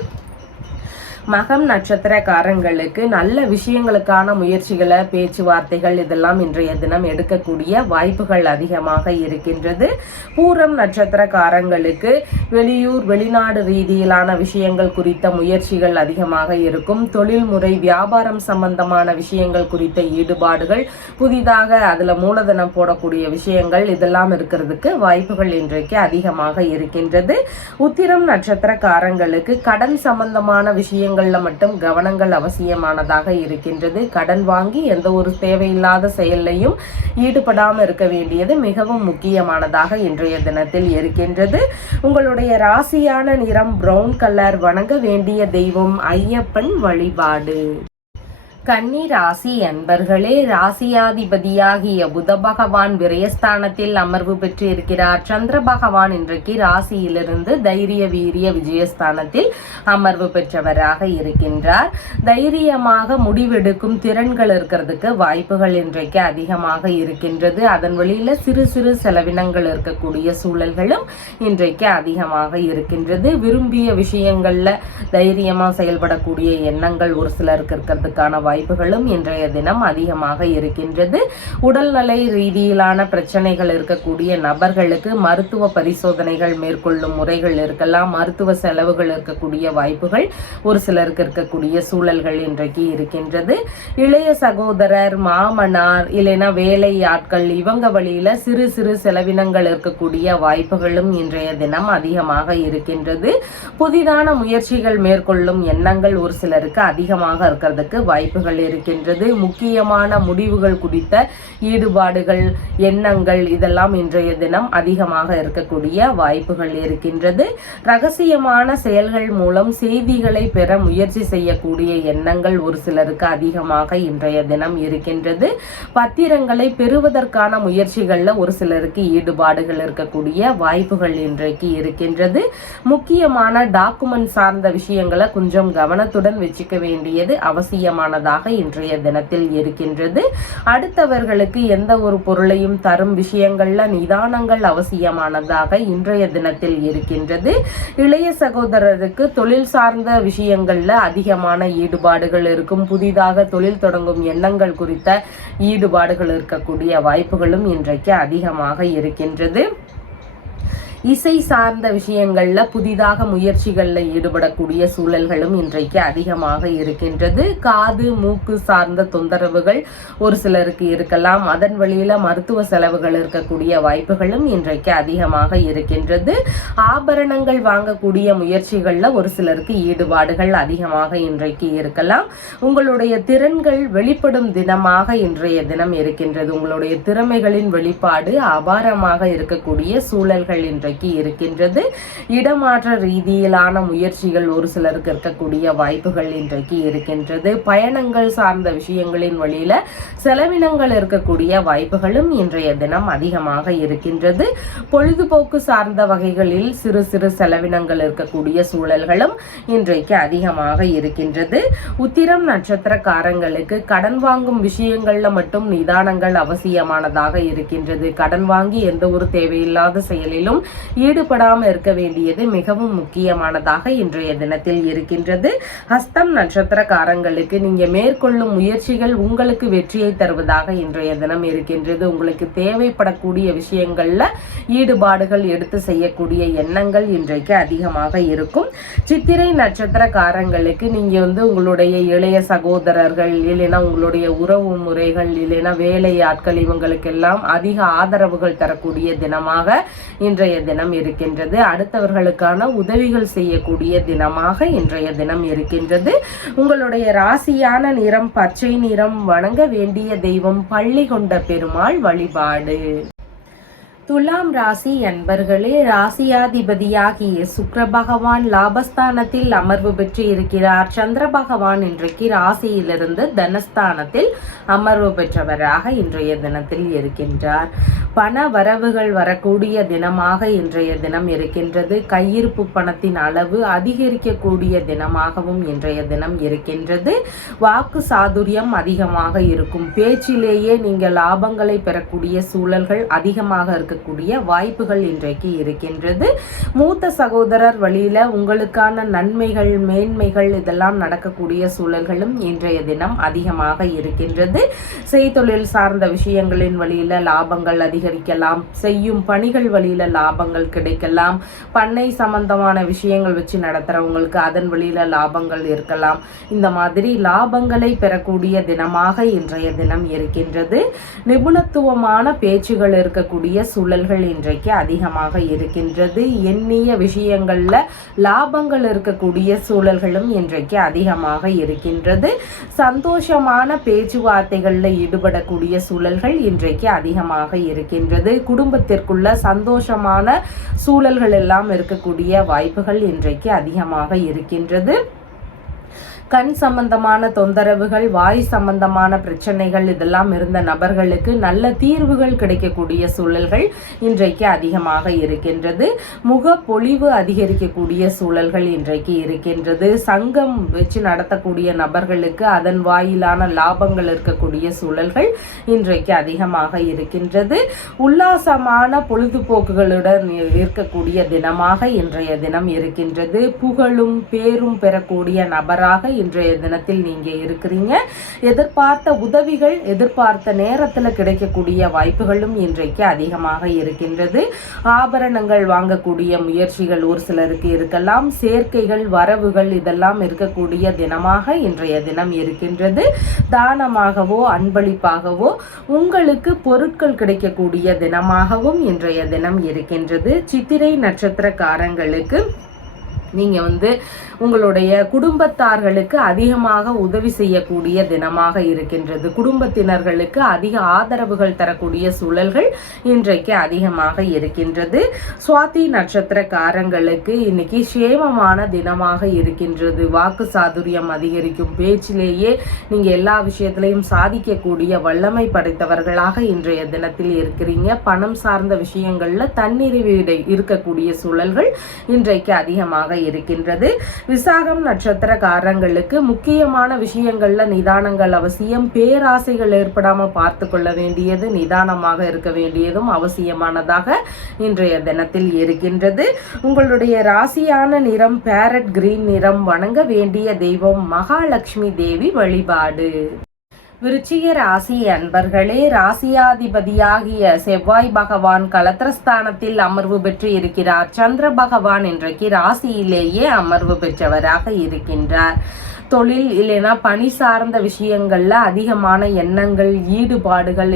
மகம் நட்சத்திரக்காரங்களுக்கு நல்ல விஷயங்களுக்கான முயற்சிகளை பேச்சுவார்த்தைகள் இதெல்லாம் இன்றைய தினம் எடுக்கக்கூடிய வாய்ப்புகள் அதிகமாக இருக்கின்றது. பூரம் நட்சத்திரக்காரங்களுக்கு வெளியூர் வெளிநாடு ரீதியிலான விஷயங்கள் குறித்த முயற்சிகள் அதிகமாக இருக்கும். தொழில்முறை வியாபாரம் சம்பந்தமான விஷயங்கள் குறித்த ஈடுபாடுகள் புதிதாக அதுல மூலதனம் போடக்கூடிய விஷயங்கள் இதெல்லாம் இருக்கிறதுக்கு வாய்ப்புகள் இன்றைக்கு அதிகமாக இருக்கின்றது. உத்திரம் நட்சத்திரக்காரங்களுக்கு கடன் சம்பந்தமான விஷயங்கள் மட்டும் கவனங்கள் அவசியமானதாக இருக்கின்றது. கடன் வாங்கி எந்த ஒரு தேவையில்லாத செயலையும் ஈடுபடாமல் இருக்க வேண்டியது மிகவும் முக்கியமானதாக இன்றைய தினத்தில் இருக்கின்றது. உங்களுடைய ராசியான நிறம் பிரவுன் கலர். வணங்க வேண்டிய தெய்வம் ஐயப்பன் வழிபாடு. கன்னி ராசி அன்பர்களே, ராசியாதிபதியாகிய புத பகவான் விரயஸ்தானத்தில் அமர்வு பெற்று இருக்கிறார். சந்திர பகவான் இன்றைக்கு ராசியிலிருந்து தைரிய வீரிய விஜயஸ்தானத்தில் அமர்வு பெற்றவராக இருக்கின்றார். தைரியமாக முடிவெடுக்கும் திறன்கள் இருக்கிறதுக்கு வாய்ப்புகள் இன்றைக்கு அதிகமாக இருக்கின்றது. அதன் வழியில சிறு சிறு செலவினங்கள் இருக்கக்கூடிய சூழல்களும் இன்றைக்கு அதிகமாக இருக்கின்றது. விரும்பிய விஷயங்கள்ல தைரியமா செயல்படக்கூடிய எண்ணங்கள் ஒரு சிலருக்கு இருக்கிறதுக்கான வாய்ப்புகளும் இன்றைய தினம் அதிகமாக இருக்கின்றது. உடல்நலை ரீதியிலான பிரச்சனைகள் இருக்கக்கூடிய நபர்களுக்கு மருத்துவ பரிசோதனைகள் மேற்கொள்ளும் முறைகள் இருக்கலாம். மருத்துவ செலவுகள் இருக்கக்கூடிய வாய்ப்புகள் ஒரு சிலருக்கு இருக்கக்கூடிய சூழல்கள் இன்றைக்கு இருக்கின்றது. இளைய சகோதரர், மாமனார், இல்லைன்னா வேலை ஆட்கள், இவங்க வழியில சிறு சிறு செலவினங்கள் இருக்கக்கூடிய வாய்ப்புகளும் இன்றைய தினம் அதிகமாக இருக்கின்றது. புதிதான முயற்சிகள் மேற்கொள்ளும் எண்ணங்கள் ஒரு சிலருக்கு அதிகமாக இருக்கிறதுக்கு வாய்ப்புகள் இருக்கின்றது. முக்கியமான முடிவுகள் குறித்த ஈடுபாடுகள், எண்ணங்கள் இதெல்லாம் இன்றைய தினம் அதிகமாக இருக்கக்கூடிய வாய்ப்புகள் இருக்கின்றது. ரகசியமான செயல்கள் மூலம் செய்திகளை பெற முயற்சி செய்யக்கூடிய எண்ணங்கள் ஒரு சிலருக்கு அதிகமாக இன்றைய தினம் இருக்கின்றது. பத்திரங்களை பெறுவதற்கான முயற்சிகள்ல ஒரு சிலருக்கு ஈடுபாடுகள் இருக்கக்கூடிய வாய்ப்புகள் இன்றைக்கு இருக்கின்றது. முக்கியமான டாக்குமெண்ட் சார்ந்த விஷயங்களை கொஞ்சம் கவனத்துடன் வச்சுக்க வேண்டியது அவசியமானதாக இன்றைய தினத்தில் இருக்கின்றது. அடுத்தவர்களுக்கு எந்த ஒரு பொருளையும் தரும் விஷயங்கள்ல நிதானங்கள் அவசியமானதாக இன்றைய தினத்தில் இருக்கின்றது. இளைய சகோதரருக்கு தொழில் சார்ந்த விஷயங்கள்ல அதிகமான ஈடுபாடுகள் இருக்கும். புதிதாக தொழில் தொடங்கும் எண்ணங்கள் குறித்த ஈடுபாடுகள் இருக்கக்கூடிய வாய்ப்புகளும் இன்றைக்கு அதிகமாக இருக்கின்றது. இசை சார்ந்த விஷயங்கள்ல புதிதாக முயற்சிகள்ல ஈடுபடக்கூடிய சூழல்களும் இன்றைக்கு அதிகமாக இருக்கின்றது. காது மூக்கு சார்ந்த தொந்தரவுகள் ஒரு சிலருக்கு இருக்கலாம். அதன் வழியில மருத்துவ செலவுகள் இருக்கக்கூடிய வாய்ப்புகளும் இன்றைக்கு அதிகமாக இருக்கின்றது. ஆபரணங்கள் வாங்கக்கூடிய முயற்சிகள்ல ஒரு சிலருக்கு ஈடுபாடுகள் அதிகமாக இன்றைக்கு இருக்கலாம். உங்களுடைய திறன்கள் வெளிப்படும் தினமாக இன்றைய தினம் இருக்கின்றது. உங்களுடைய திறமைகளின் வெளிப்பாடு அபாரமாக இருக்கக்கூடிய சூழல்கள் இன்றைக்கு இருக்கின்றது. இடமாற்ற ரீதியிலான முயற்சிகள் ஒரு சிலருக்கு இருக்கக்கூடிய வாய்ப்புகள் இன்றைக்கு இருக்கின்றது. பயணங்கள் சார்ந்த விஷயங்களின் வழியில செலவினங்கள் இருக்கக்கூடிய வாய்ப்புகளும் இன்றைய தினம் அதிகமாக இருக்கின்றது. பொழுதுபோக்கு சார்ந்த வகைகளில் சிறு சிறு செலவினங்கள் இருக்கக்கூடிய சூழல்களும் இன்றைக்கு அதிகமாக இருக்கின்றது. உத்திரம் நட்சத்திரக்காரங்களுக்கு கடன் வாங்கும் விஷயங்கள்ல மட்டும் நிதானங்கள் அவசியமானதாக இருக்கின்றது. கடன் வாங்கி எந்த ஒரு தேவையில்லாத செயலிலும் ஈடுபடாமல் இருக்க வேண்டியது மிகவும் முக்கியமானதாக இன்றைய தினத்தில் இருக்கின்றது. ஹஸ்தம் நட்சத்திரக்காரங்களுக்கு நீங்க மேற்கொள்ளும் முயற்சிகள் உங்களுக்கு வெற்றியை தருவதாக இன்றைய தினம் இருக்கின்றது. உங்களுக்கு தேவைப்படக்கூடிய விஷயங்கள்ல ஈடுபாடுகள் எடுத்து செய்யக்கூடிய எண்ணங்கள் இன்றைக்கு அதிகமாக இருக்கும். சித்திரை நட்சத்திரக்காரங்களுக்கு நீங்க உங்களுடைய இளைய சகோதரர்கள், இல்லைன்னா உங்களுடைய உறவு முறைகள், இல்லைன்னா வேலை ஆட்கள், இவங்களுக்கெல்லாம் அதிக ஆதரவுகள் தரக்கூடிய தினமாக இன்றைய தினம் இருக்கின்றது. அடுத்தவர்களுக்கான உதவிகள் செய்யக்கூடிய தினமாக இன்றைய தினம் இருக்கின்றது. உங்களுடைய ராசியான நிறம் பச்சை நிறம். வணங்க வேண்டிய தெய்வம் பள்ளி கொண்ட பெருமாள் வழிபாடு. துலாம் ராசி அன்பர்களே, ராசியாதிபதியாகிய சுக்கிர பகவான் லாபஸ்தானத்தில் அமர்வு பெற்று இருக்கிறார். சந்திர பகவான் இன்றைக்கு ராசியிலிருந்து தனஸ்தானத்தில் அமர்வு பெற்றவராக இன்றைய தினத்தில் இருக்கின்றார். பண வரவுகள் வரக்கூடிய தினமாக இன்றைய தினம் இருக்கின்றது. கையிருப்பு பணத்தின் அளவு அதிகரிக்கக்கூடிய தினமாகவும் இன்றைய தினம் இருக்கின்றது. வாக்கு சாதுரியம் அதிகமாக இருக்கும். பேச்சிலேயே நீங்கள் லாபங்களை பெறக்கூடிய சூழல்கள் அதிகமாக இருக்கக்கூடிய வாய்ப்புகள் இன்றைக்கு இருக்கின்றது. மூத்த சகோதரர் வழியில உங்களுக்கான நன்மைகள், மேன்மைகள் இதெல்லாம் நடக்கக்கூடிய சூழல்களும் இன்றைய தினம் அதிகமாக இருக்கின்றது. செய்தொழில் சார்ந்த விஷயங்களின் வழியில லாபங்கள் அதிகரிக்கலாம். செய்யும் பணிகள் வழியில லாபங்கள் கிடைக்கலாம். பண்ணை சம்பந்தமான விஷயங்கள் வச்சு நடத்துறவங்களுக்கு அதன் வழியில லாபங்கள் இருக்கலாம். இந்த மாதிரி லாபங்களை பெறக்கூடிய தினமாக இன்றைய தினம் இருக்கின்றது. நிபுணத்துவமான பேச்சுகள் இருக்கக்கூடிய சூழல்கள் இன்றைக்கு அதிகமாக இருக்கின்றது. எண்ணிய விஷயங்கள்ல லாபங்கள் இருக்கக்கூடிய சூழல்களும் இன்றைக்கு அதிகமாக இருக்கின்றது. சந்தோஷமான பேச்சுவார்த்தைகள்ல ஈடுபடக்கூடிய சூழல்கள் இன்றைக்கு அதிகமாக இருக்கின்றது. குடும்பத்திற்குள்ள சந்தோஷமான சூழல்கள் எல்லாம் இருக்கக்கூடிய வாய்ப்புகள் இன்றைக்கு அதிகமாக இருக்கின்றது. கண் சம்பந்தமான தொந்தரவுகள், வாய் சம்பந்தமான பிரச்சனைகள் இதெல்லாம் இருந்த நபர்களுக்கு நல்ல தீர்வுகள் கிடைக்கக்கூடிய சூழல்கள் இன்றைக்கு அதிகமாக இருக்கின்றது. முக பொலிவு அதிகரிக்கக்கூடிய சூழல்கள் இன்றைக்கு இருக்கின்றது. சங்கம் வச்சு நடத்தக்கூடிய நபர்களுக்கு அதன் வாயிலான லாபங்கள் இருக்கக்கூடிய சூழல்கள் இன்றைக்கு அதிகமாக இருக்கின்றது. உல்லாசமான பொழுதுபோக்குகளுடன் இருக்கக்கூடிய தினமாக இன்றைய தினம் இருக்கின்றது. புகழும் பேரும் பெறக்கூடிய நபராக இன்றைய தினத்தில் நீங்க இருக்கிறீங்க. எதிர்பார்த்த உதவிகள் எதிர்பார்த்த நேரத்தில் கிடைக்கக்கூடிய வாய்ப்புகளும் இன்றைக்கு அதிகமாக இருக்கின்றது. ஆபரணங்கள் வாங்கக்கூடிய முயற்சிகள் ஒரு சிலருக்கு இருக்கலாம். சேர்க்கைகள், வரவுகள் இதெல்லாம் இருக்கக்கூடிய தினமாக இன்றைய தினம் இருக்கின்றது. தானமாகவோ அன்பளிப்பாகவோ உங்களுக்கு பொருட்கள் கிடைக்கக்கூடிய தினமாகவும் இன்றைய தினம் இருக்கின்றது. சித்திரை நட்சத்திரக்காரங்களுக்கு நீங்க உங்களுடைய குடும்பத்தார்களுக்கு அதிகமாக உதவி செய்யக்கூடிய தினமாக இருக்கின்றது. குடும்பத்தினர்களுக்கு அதிக ஆதரவுகள் தரக்கூடிய சூழல்கள் இன்றைக்கு அதிகமாக இருக்கின்றது. சுவாதி நட்சத்திரக்காரங்களுக்கு இன்னைக்கு சேமமான தினமாக இருக்கின்றது. வாக்கு சாதுரியம் அதிகரிக்கும். பேச்சிலேயே நீங்க எல்லா விஷயத்திலையும் சாதிக்கக்கூடிய வல்லமை படைத்தவர்களாக இன்றைய தினத்தில் இருக்கிறீங்க. பணம் சார்ந்த விஷயங்கள்ல தன்னிறைவு இருக்கக்கூடிய சூழல்கள் இன்றைக்கு அதிகமாக இருக்கின்றது. விசாகம் நட்சத்திரக்காரங்களுக்கு முக்கியமான விஷயங்கள்ல நிதானங்கள் அவசியம். பேராசைகள் ஏற்படாம பார்த்து கொள்ள வேண்டியது, நிதானமாக இருக்க வேண்டியதும் அவசியமானதாக இன்றைய தினத்தில் இருக்கின்றது. உங்களுடைய ராசியான நிறம் பேரட் கிரீன் நிறம். வணங்க வேண்டிய தெய்வம் மகாலட்சுமி தேவி வழிபாடு. விருச்சிக ராசி அன்பர்களே, ராசியாதிபதியாகிய செவ்வாய் பகவான் கலத்திரஸ்தானத்தில் அமர்வு பெற்று இருக்கிறார். சந்திர பகவான் இன்றைக்கு ராசியிலேயே அமர்வு பெற்றவராக இருக்கின்றார். தொழில் இல்லைன்னா பணி சார்ந்த விஷயங்கள்ல அதிகமான எண்ணங்கள், ஈடுபாடுகள்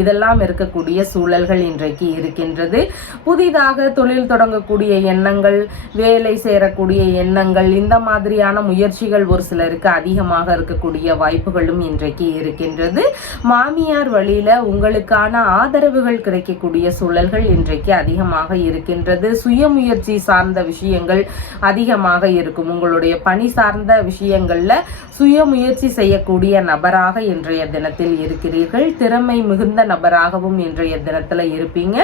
இதெல்லாம் இருக்கக்கூடிய சூழல்கள் இன்றைக்கு இருக்கின்றது. புதிதாக தொழில் தொடங்கக்கூடிய எண்ணங்கள், வேலை சேரக்கூடிய எண்ணங்கள், இந்த மாதிரியான முயற்சிகள் ஒரு சிலருக்கு அதிகமாக இருக்கக்கூடிய வாய்ப்புகளும் இன்றைக்கு இருக்கின்றது. மாமியார் வழியில உங்களுக்கான ஆதரவுகள் கிடைக்கக்கூடிய சூழல்கள் இன்றைக்கு அதிகமாக இருக்கின்றது. சுயமுயற்சி சார்ந்த விஷயங்கள் அதிகமாக இருக்கும். உங்களுடைய பணி சார்ந்த விஷயங்கள் சுய முயற்சி செய்யக்கூடிய நபராக இன்றைய தினத்தில் இருக்கிறீர்கள். திறமை மிகுந்த நபராகவும் இன்றைய தினத்துல இருப்பீங்க.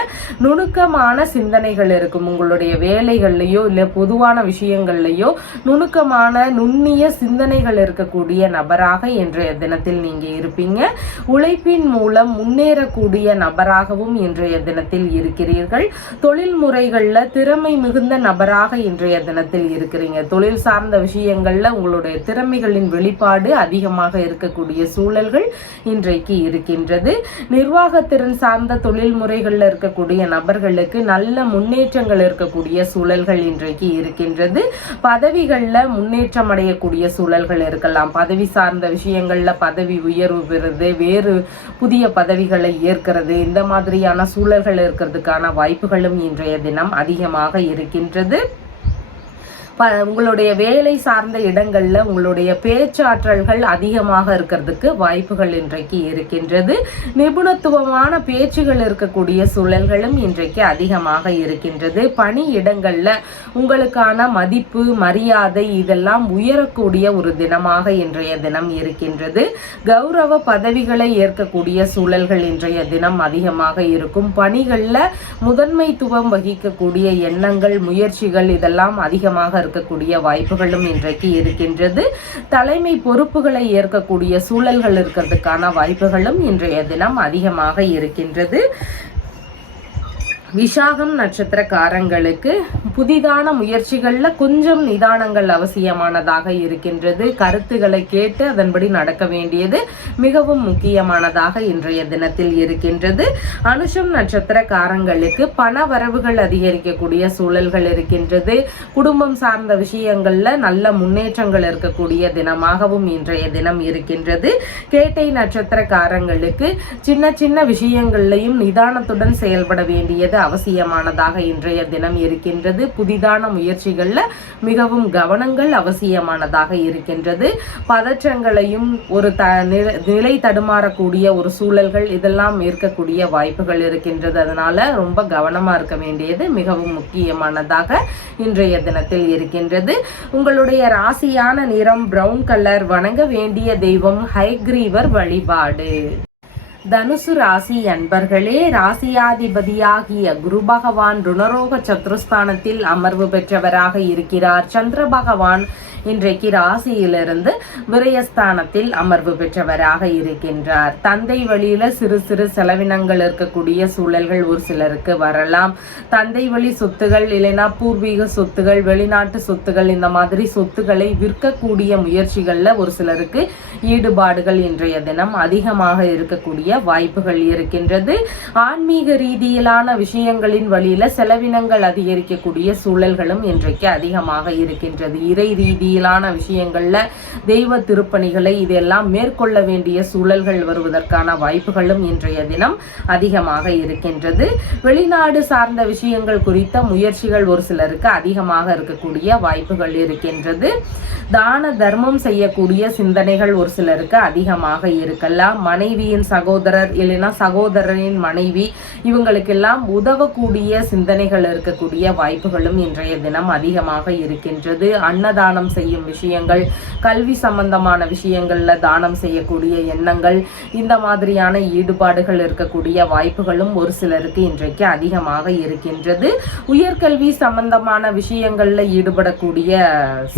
நுணுக்கமான சிந்தனைகள் இருக்கும். உங்களுடைய வேலைகள்லையோ இல்ல பொதுவான விஷயங்கள்லையோ நுணுக்கமான நுண்ணிய சிந்தனைகள் இருக்கக்கூடிய நபராக இன்றைய தினத்தில் நீங்க இருப்பீங்க. உழைப்பின் மூலம் முன்னேறக்கூடிய நபராகவும் இன்றைய தினத்தில் இருக்கிறீர்கள். தொழில் முறைகள்ல திறமை மிகுந்த நபராக இன்றைய தினத்தில் இருக்கிறீங்க. தொழில் சார்ந்த விஷயங்கள்ல உங்களுடைய திறமைகளின் வெளிப்பாடு அதிகமாக இருக்கக்கூடிய சூழல்கள் இன்றைக்கு இருக்கின்றது. நிர்வாகத்திறன் சார்ந்த தொழில் முறைகள்ல இருக்கக்கூடிய நபர்களுக்கு நல்ல முன்னேற்றங்கள் இருக்கக்கூடிய சூழல்கள் இன்றைக்கு இருக்கின்றது. பதவிகள்ல முன்னேற்றம் அடையக்கூடிய சூழல்கள் இருக்கலாம். பதவி சார்ந்த விஷயங்கள்ல பதவி உயர்வு பெறுது, வேறு புதிய பதவிகளை ஏற்கிறது, இந்த மாதிரியான சூழல்கள் இருக்கிறதுக்கான வாய்ப்புகளும் இன்றைய தினம் அதிகமாக இருக்கின்றது. உங்களுடைய வேலை சார்ந்த இடங்கள்ல உங்களுடைய பேச்சாற்றல்கள் அதிகமாக இருக்கிறதுக்கு வாய்ப்புகள் இன்றைக்கு இருக்கின்றது. நிபுணத்துவமான பேச்சுகள் இருக்கக்கூடிய சூழல்களும் இன்றைக்கு அதிகமாக இருக்கின்றது. பணி இடங்கள்ல உங்களுக்கான மதிப்பு, மரியாதை இதெல்லாம் உயரக்கூடிய ஒரு தினமாக இன்றைய தினம் இருக்கின்றது. கௌரவ பதவிகளை ஏற்கக்கூடிய சூழல்கள் இன்றைய தினம் அதிகமாக இருக்கும். பணிகள்ல முதன்மைத்துவம் வகிக்கக்கூடிய எண்ணங்கள், முயற்சிகள் இதெல்லாம் அதிகமாக இருக்கக்கூடிய வாய்ப்புகளும் இன்றைக்கு இருக்கின்றது. தலைமை பொறுப்புகளை ஏற்கக்கூடிய சூழல்கள் இருக்கிறதுக்கான வாய்ப்புகளும் இன்றைய தினம் அதிகமாக இருக்கின்றது. விசாகம் நட்சத்திரக்காரங்களுக்கு புதிதான முயற்சிகள்ல கொஞ்சம் நிதானங்கள் அவசியமானதாக இருக்கின்றது. கருத்துக்களை கேட்டு அதன்படி நடக்க வேண்டியது மிகவும் முக்கியமானதாக இன்றைய தினத்தில் இருக்கின்றது. அனுஷம் நட்சத்திரக்காரங்களுக்கு பண வரவுகள் அதிகரிக்கக்கூடிய சூழல்கள் இருக்கின்றது. குடும்பம் சார்ந்த விஷயங்கள்ல நல்ல முன்னேற்றங்கள் இருக்கக்கூடிய தினமாகவும் இன்றைய தினம் இருக்கின்றது. கேட்டை நட்சத்திரக்காரங்களுக்கு சின்ன சின்ன விஷயங்கள்லையும் நிதானத்துடன் செயல்பட வேண்டியது அவசியமானதாக இன்றைய தினம் இருக்கின்றது. புதிதான முயற்சிகள்ல மிகவும் கவனங்கள் அவசியமானதாக இருக்கின்றது. பதற்றங்களையும் ஒரு நிலை தடுமாறக்கூடிய ஒரு சூழல்கள் இதெல்லாம் இருக்கக்கூடிய வாய்ப்புகள் இருக்கின்றது. அதனால ரொம்ப கவனமா இருக்க வேண்டியது மிகவும் முக்கியமானதாக இன்றைய தினத்தில் இருக்கின்றது. உங்களுடைய ராசியான நிறம் பிரவுன் கலர். வணங்க வேண்டிய தெய்வம் ஹயக்ரீவர் வழிபாடு. தனுசு ராசி அன்பர்களே, ராசியாதிபதியாகிய குரு பகவான் ருணரோக சத்ருஸ்தானத்தில் அமர்வு பெற்றவராக இருக்கிறார். சந்திர பகவான் இன்றைக்கு ராசியிலிருந்து விரயஸ்தானத்தில் அமர்வு பெற்றவராக இருக்கின்றார். தந்தை வழியில சிறு சிறு செலவினங்கள் இருக்கக்கூடிய சூழல்கள் ஒரு சிலருக்கு வரலாம். தந்தை வழி சொத்துகள் இல்லைன்னா பூர்வீக சொத்துகள், வெளிநாட்டு சொத்துகள், இந்த மாதிரி சொத்துக்களை விற்கக்கூடிய முயற்சிகள்ல ஒரு சிலருக்கு ஈடுபாடுகள் இன்றைய தினம் அதிகமாக இருக்கக்கூடிய வாய்ப்புகள் இருக்கின்றது. ஆன்மீக ரீதியிலான விஷயங்களின் வழியில செலவினங்கள் அதிகரிக்கக்கூடிய சூழல்களும் இன்றைக்கு அதிகமாக இருக்கின்றது. இறை ரீதியிலான விஷயங்கள்ல தெய்வ திருப்பணிகளை இதெல்லாம் மேற்கொள்ள வேண்டிய சூழல்கள் வருவதற்கான வாய்ப்புகளும் இன்றைய தினம் அதிகமாக இருக்கின்றது. வெளிநாடு சார்ந்த விஷயங்கள் குறித்த முயற்சிகள் ஒரு சிலருக்கு அதிகமாக இருக்கக்கூடிய வாய்ப்புகள் இருக்கின்றது. தான தர்மம் செய்யக்கூடிய சிந்தனைகள் ஒரு சிலருக்கு அதிகமாக இருக்கலாம். மனைவியின் சகோதரர் இல்லைன்னா சகோதரரின் மனைவி இவங்களுக்கெல்லாம் உதவக்கூடிய சிந்தனைகள் இருக்கக்கூடிய வாய்ப்புகளும் இன்றைய தினம் அதிகமாக இருக்கின்றது. அன்னதானம் செய்யும் விஷயங்கள், கல்வி சம்பந்தமான விஷயங்கள்ல தானம் செய்யக்கூடிய எண்ணங்கள், இந்த மாதிரியான ஈடுபாடுகள் இருக்கக்கூடிய வாய்ப்புகளும் ஒரு சிலருக்கு இன்றைக்கு அதிகமாக இருக்கின்றது. உயர்கல்வி சம்பந்தமான விஷயங்கள்ல ஈடுபடக்கூடிய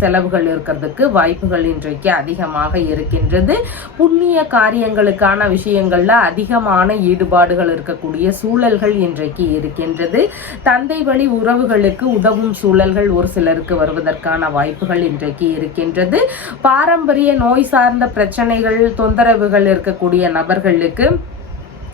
செலவுகள் இருக்கிறதுக்கு வாய்ப்புகள் இன்றைக்கு அதிகமாக இருக்கின்றது. புண்ணிய காரியங்களுக்கான விஷயங்கள்ல அதிகமான ஈடுபாடுகள் இருக்கக்கூடிய சூழல்கள் இன்றைக்கு இருக்கின்றது. தந்தை வழி உறவுகளுக்கு உதவும் சூழல்கள் ஒரு சிலருக்கு வருவதற்கான வாய்ப்புகள் இன்றைக்கு இருக்கின்றது. பாரம்பரிய நோய் சார்ந்த பிரச்சனைகள், தொந்தரவுகள் இருக்கக்கூடிய நபர்களுக்கு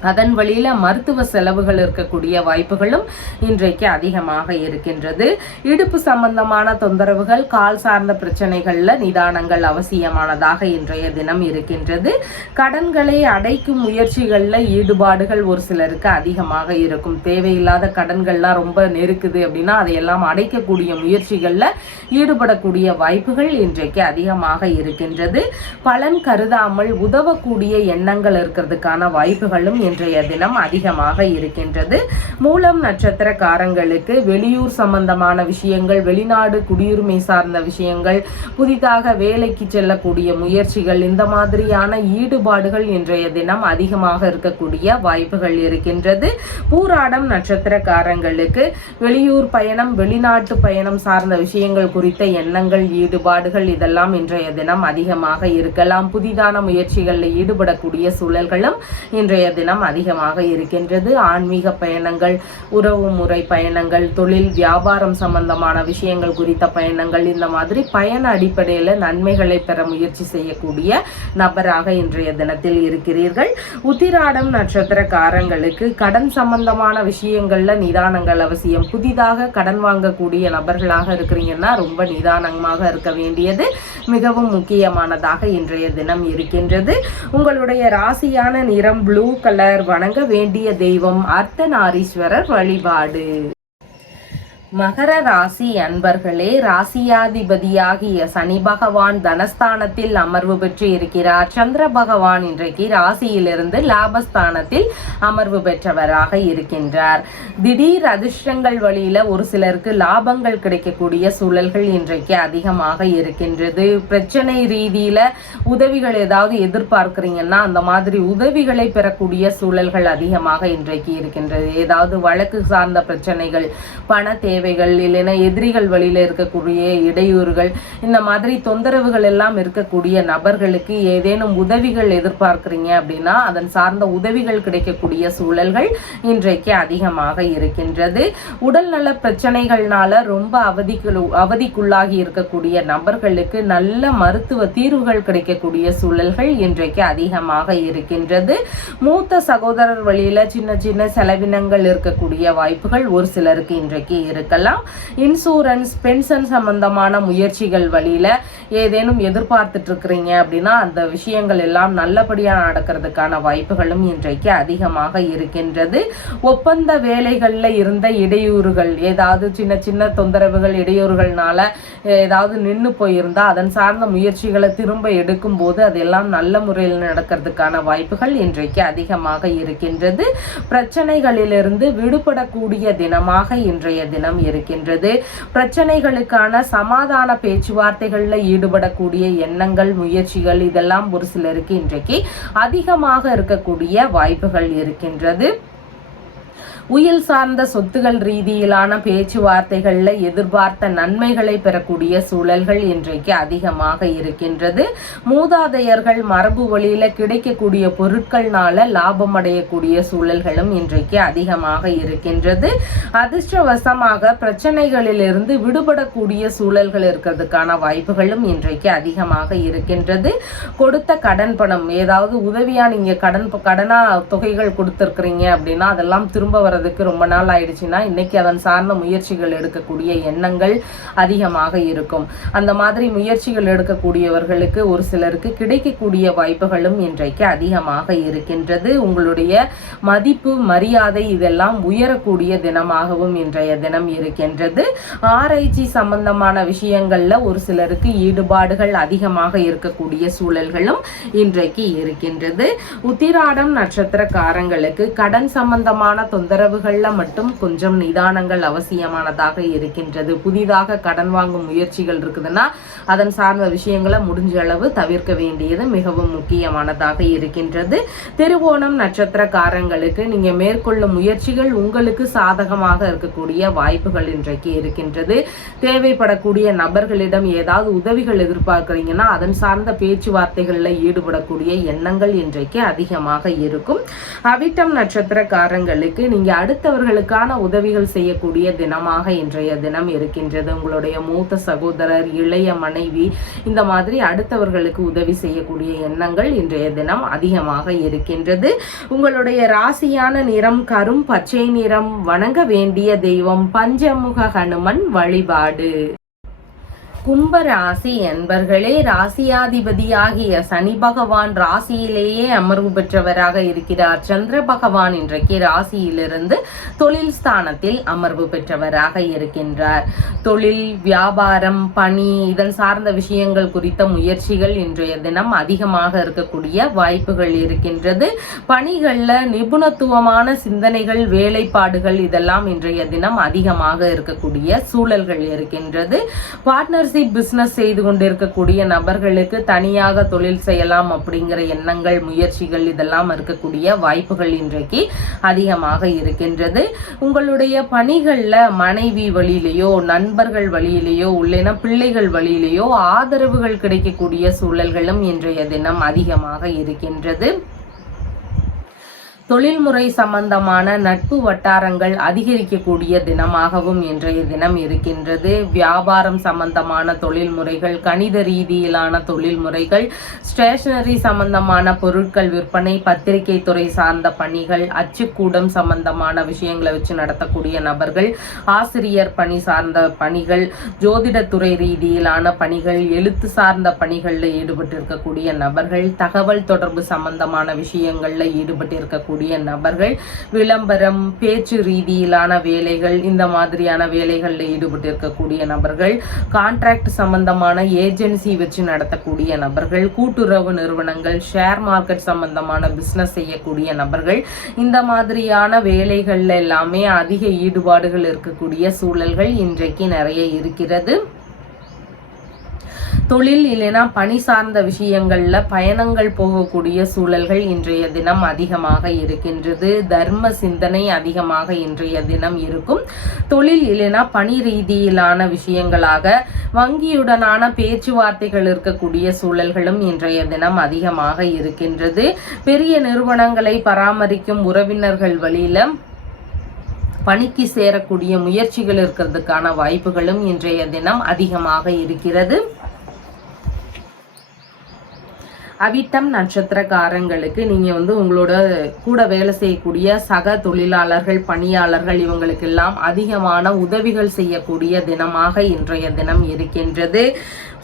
அதன் வழியில மருத்துவ செலவுகள் இருக்கக்கூடிய வாய்ப்புகளும் இன்றைக்கு அதிகமாக இருக்கின்றது. இடுப்பு சம்பந்தமான தொந்தரவுகள், கால் சார்ந்த பிரச்சனைகள்ல நிதானங்கள் அவசியமானதாக இன்றைய தினம் இருக்கின்றது. கடன்களை அடைக்கும் முயற்சிகள்ல ஈடுபாடுகள் ஒரு சிலருக்கு அதிகமாக இருக்கும். தேவையில்லாத கடன்கள்லாம் ரொம்ப நெருக்குது அப்படின்னா அதையெல்லாம் அடைக்கக்கூடிய முயற்சிகள்ல ஈடுபடக்கூடிய வாய்ப்புகள் இன்றைக்கு அதிகமாக இருக்கின்றது. பலன் கருதாமல் உதவக்கூடிய எண்ணங்கள் இருக்கிறதுக்கான வாய்ப்புகளும் இன்றைய தினம் அதிகமாக இருக்கின்றது. மூலம் நட்சத்திரக்காரங்களுக்கு வெளியூர் சம்பந்தமான விஷயங்கள், வெளிநாடு குடியுரிமை சார்ந்த விஷயங்கள், புதிதாக வேலைக்கு செல்லக்கூடிய முயற்சிகள், இந்த மாதிரியான ஈடுபாடுகள் இன்றைய தினம் அதிகமாக இருக்கக்கூடிய வாய்ப்புகள் இருக்கின்றது. பூராடம் நட்சத்திரக்காரங்களுக்கு வெளியூர் பயணம், வெளிநாட்டு பயணம் சார்ந்த விஷயங்கள் குறித்த எண்ணங்கள், ஈடுபாடுகள் இதெல்லாம் இன்றைய தினம் அதிகமாக இருக்கலாம். புதிதான முயற்சிகளில் ஈடுபடக்கூடிய சூழல்களும் இன்றைய தினம் அதிகமாக இருக்கின்றது. ஆன்மீக பயணங்கள், உறவு முறை பயணங்கள், தொழில் வியாபாரம் சம்பந்தமான விஷயங்கள் குறித்த பயணங்கள், இந்த மாதிரி பயண அடிப்படையில் நன்மைகளை பெற முயற்சி செய்யக்கூடிய நபராக இன்றைய தினத்தில் இருக்கிறீர்கள். உத்திராடம் நட்சத்திரக்காரங்களுக்கு கடன் சம்பந்தமான விஷயங்கள்ல நிதானங்கள் அவசியம். புதிதாக கடன் வாங்கக்கூடிய நபர்களாக இருக்கிறீங்கன்னா ரொம்ப நிதானமாக இருக்க வேண்டியது மிகவும் முக்கியமானதாக இன்றைய தினம் இருக்கின்றது. உங்களுடைய ராசியான நிறம் ப்ளூ கலர். வணங்க வேண்டிய தெய்வம் அர்த்தநாரீஸ்வரர் வழிபாடு. மகர ராசி அன்பர்களே, ராசியாதிபதியாகிய சனி பகவான் தனஸ்தானத்தில் அமர்வு பெற்று இருக்கிறார். சந்திர பகவான் இன்றைக்கு ராசியிலிருந்து லாபஸ்தானத்தில் அமர்வு பெற்றவராக இருக்கின்றார். திடீர் அதிர்ஷ்டங்கள் வழியில ஒரு சிலருக்கு லாபங்கள் கிடைக்கக்கூடிய சூழல்கள் இன்றைக்கு அதிகமாக இருக்கின்றது. பிரச்சனை ரீதியில உதவிகள் ஏதாவது எதிர்பார்க்கிறீங்கன்னா அந்த மாதிரி உதவிகளை பெறக்கூடிய சூழல்கள் அதிகமாக இன்றைக்கு இருக்கின்றது. ஏதாவது வழக்கு சார்ந்த பிரச்சனைகள், பண தேவைகள், இல்லைன்னா எதிரிகள் வழியில இருக்கக்கூடிய இடையூறுகள், இந்த மாதிரி தொந்தரவுகள் எல்லாம் இருக்கக்கூடிய நபர்களுக்கு ஏதேனும் உதவிகள் எதிர்பார்க்கிறீங்க அப்படின்னா அதன் சார்ந்த உதவிகள் கிடைக்கக்கூடிய சூழல்கள் இன்றைக்கு அதிகமாக இருக்கின்றது. உடல்நல பிரச்சனைகள்னால ரொம்ப அவதிக்குள்ளாகி இருக்கக்கூடிய நபர்களுக்கு நல்ல மருத்துவ தீர்வுகள் கிடைக்கக்கூடிய சூழல்கள் இன்றைக்கு அதிகமாக இருக்கின்றது. மூத்த சகோதரர் வழியில சின்ன சின்ன செலவினங்கள் இருக்கக்கூடிய வாய்ப்புகள் ஒரு சிலருக்கு இன்றைக்கு இருக்கு. இருக்கலாம். இன்சூரன்ஸ், பென்ஷன் சம்பந்தமான முயற்சிகள் வழியில ஏதேனும் எதிர்பார்த்துட்டு இருக்கிறீங்க அப்படின்னா அந்த விஷயங்கள் எல்லாம் நல்லபடியாக நடக்கிறதுக்கான வாய்ப்புகளும் இன்றைக்கு அதிகமாக இருக்கின்றது. ஒப்பந்த வேலைகளில் இருந்த இடையூறுகள், ஏதாவது சின்ன சின்ன தொந்தரவுகள் இடையூறுகள்னால ஏதாவது நின்று போயிருந்தா அதன் சார்ந்த முயற்சிகளை திரும்ப எடுக்கும் போது அதெல்லாம் நல்ல முறையில் நடக்கிறதுக்கான வாய்ப்புகள் இன்றைக்கு அதிகமாக இருக்கின்றது. பிரச்சனைகளிலிருந்து விடுபடக்கூடிய தினமாக இன்றைய தினம் இருக்கின்றது. பிரச்சனைகளுக்கான சமாதான பேச்சுவார்த்தைகளில் ஈடுபடக்கூடிய எண்ணங்கள், முயற்சிகள் இதெல்லாம் ஒரு சிலருக்கு இன்றைக்கு அதிகமாக இருக்கக்கூடிய வாய்ப்புகள் இருக்கின்றது. உயில் சார்ந்த சொத்துகள் ரீதியிலான பேச்சுவார்த்தைகளில் எதிர்பார்த்த நன்மைகளை பெறக்கூடிய சூழல்கள் இன்றைக்கு அதிகமாக இருக்கின்றது. மூதாதையர்கள் மரபு வழியில கிடைக்கக்கூடிய பொருட்கள்னால லாபம் அடையக்கூடிய சூழல்களும் இன்றைக்கு அதிகமாக இருக்கின்றது. அதிர்ஷ்டவசமாக பிரச்சனைகளிலிருந்து விடுபடக்கூடிய சூழல்கள் இருக்கிறதுக்கான வாய்ப்புகளும் இன்றைக்கு அதிகமாக இருக்கின்றது. கொடுத்த கடன் பணம், ஏதாவது உதவியா நீங்க கடனா தொகைகள் கொடுத்திருக்கிறீங்க அப்படின்னா அதெல்லாம் திரும்ப வரதுக்கு ரொம்ப நாள் ஆயிடுச்சுன்னா இன்னைக்கு அதன் சார்ந்த முயற்சிகள் எடுக்கக்கூடிய எண்ணங்கள் அதிகமாக இருக்கும். அந்த மாதிரி முயற்சிகள் எடுக்கக்கூடியவர்களுக்கு ஒரு சிலருக்கு கிடைக்கக்கூடிய வாய்ப்புகளும் இன்றைக்கு அதிகமாக இருக்கின்றது. உங்களுடைய மதிப்பு, மரியாதை இதெல்லாம் உயரக்கூடிய தினமாகவும் இன்றைய தினம் இருக்கின்றது. ஆராய்ச்சி சம்பந்தமான விஷயங்கள்ல ஒரு சிலருக்கு ஈடுபாடுகள் அதிகமாக இருக்கக்கூடிய சூழல்களும் இன்றைக்கு இருக்கின்றது. உத்திராடம் நட்சத்திரக்காரங்களுக்கு கடன் சம்பந்தமான தொந்தரவுகள்ல மட்டும் கொஞ்சம் நிதானங்கள் அவசியமானதாக இருக்கின்றது. புதிதாக கடன் வாங்கும் முயற்சிகள் இருக்குதுன்னா அதன் சார்ந்த விஷயங்களை முடிஞ்ச அளவு தவிர்க்க வேண்டியது மிகவும் முக்கியமானதாக இருக்கின்றது. திருவோணம் நட்சத்திரக்காரங்களுக்கு நீங்க மேற்கொள்ளும் முயற்சிகள் உங்களுக்கு சாதகமாக இருக்கக்கூடிய வாய்ப்புகள் இன்றைக்கு இருக்கின்றது. தேவைப்படக்கூடிய நபர்களிடம் ஏதாவது உதவிகள் எதிர்பார்க்கிறீங்கன்னா அதன் சார்ந்த பேச்சுவார்த்தைகளில் ஈடுபடக்கூடிய எண்ணங்கள் இன்றைக்கு அதிகமாக இருக்கும். அவிட்டம் நட்சத்திரக்காரங்களுக்கு நீங்க அடுத்தவர்களுக்கான உதவிகள் செய்யக்கூடிய தினமாக இன்றைய தினம் இருக்கின்றது. உங்களுடைய மூத்த சகோதரர், இளைய மனைவி இந்த மாதிரி அடுத்தவர்களுக்கு உதவி செய்யக்கூடிய எண்ணங்கள் இன்றைய தினம் அதிகமாக இருக்கின்றது. உங்களுடைய ராசியான நிறம் கரும் பச்சை நிறம். வணங்க வேண்டிய தெய்வம் பஞ்சமுக ஹனுமன் வழிபாடு. கும்ப ராசி என்பர்களே, ராசியாதிபதியாகிய சனி பகவான் ராசியிலேயே அமர்வு பெற்றவராக இருக்கிறார். சந்திர பகவான் இன்றைக்கு ராசியிலிருந்து தொழில் ஸ்தானத்தில் அமர்வு பெற்றவராக இருக்கின்றார். தொழில், வியாபாரம், பணி இதன் சார்ந்த விஷயங்கள் குறித்த முயற்சிகள் இன்றைய தினம் அதிகமாக இருக்கக்கூடிய வாய்ப்புகள் இருக்கின்றது. பணிகள்ல நிபுணத்துவமான சிந்தனைகள், வேலைப்பாடுகள் இதெல்லாம் இன்றைய தினம் அதிகமாக இருக்கக்கூடிய சூழல்கள் இருக்கின்றது. பார்ட்னர்ஷிப் பிசினஸ் செய்து கொண்டிருக்கக்கூடிய நபர்களுக்கு தனியாக தொழில் செய்யலாம் அப்படிங்கிற எண்ணங்கள், முயற்சிகள் இதெல்லாம் இருக்கக்கூடிய வாய்ப்புகள் இன்றைக்கு அதிகமாக இருக்கின்றது. உங்களுடைய பணிகள்ல மனைவி வழியிலேயோ, நண்பர்கள் வழியிலேயோ, உள்ளேனா பிள்ளைகள் வழியிலேயோ ஆதரவுகள் கிடைக்கக்கூடிய சூழல்களும் இன்றைய தினம் அதிகமாக இருக்கின்றது. தொழில்முறை சம்பந்தமான நட்பு வட்டாரங்கள் அதிகரிக்கக்கூடிய தினமாகவும் இன்றைய தினம் இருக்கின்றது. வியாபாரம் சம்பந்தமான தொழில்முறைகள், கணித ரீதியிலான தொழில்முறைகள், ஸ்டேஷனரி சம்பந்தமான பொருட்கள் விற்பனை, பத்திரிகை துறை சார்ந்த பணிகள், அச்சுக்கூடம் சம்பந்தமான விஷயங்களை வச்சு நடத்தக்கூடிய நபர்கள், ஆசிரியர் பணி சார்ந்த பணிகள், ஜோதிடத்துறை ரீதியிலான பணிகள், எழுத்து சார்ந்த பணிகளில் ஈடுபட்டு இருக்கக்கூடிய நபர்கள், தகவல் தொடர்பு சம்பந்தமான விஷயங்களில் ஈடுபட்டு இருக்கக்கூடிய நபர்கள், விளம்பரம், பேச்சு ரீதியிலான வேலைகள் இந்த மாதிரியான வேலைகளில் ஈடுபட்டு இருக்கக்கூடிய நபர்கள், கான்ட்ராக்ட் சம்பந்தமான ஏஜென்சி வச்சு நடத்தக்கூடிய நபர்கள், கூட்டுறவு நிறுவனங்கள், ஷேர் மார்க்கெட் சம்பந்தமான பிசினஸ் செய்யக்கூடிய நபர்கள் இந்த மாதிரியான வேலைகள்ல எல்லாமே அதிக ஈடுபாடுகள் இருக்கக்கூடிய சூழல்கள் இன்றைக்கு நிறைய இருக்கிறது. தொழில் இல்லைனா பணி சார்ந்த விஷயங்கள்ல பயணங்கள் போகக்கூடிய சூழல்கள் இன்றைய தினம் அதிகமாக இருக்கின்றது. தர்ம சிந்தனை அதிகமாக இன்றைய தினம் இருக்கும். தொழில் இல்லைனா பணி ரீதியிலான விஷயங்களாக வங்கியுடனான பேச்சுவார்த்தைகள் இருக்கக்கூடிய சூழல்களும் இன்றைய தினம் அதிகமாக இருக்கின்றது. பெரிய நிறுவனங்களை பராமரிக்கும் உறவினர்கள் வழியில பணிக்கு சேரக்கூடிய முயற்சிகள் இருக்கிறதுக்கான வாய்ப்புகளும் இன்றைய தினம் அதிகமாக இருக்கிறது. அவிட்டம் நட்சத்திரக்காரங்களுக்கு நீங்கள் உங்களோட கூட வேலை செய்யக்கூடிய சக தொழிலாளர்கள், பணியாளர்கள் இவங்களுக்கெல்லாம் அதிகமான உதவிகள் செய்யக்கூடிய தினமாக இன்றைய தினம் இருக்கின்றது.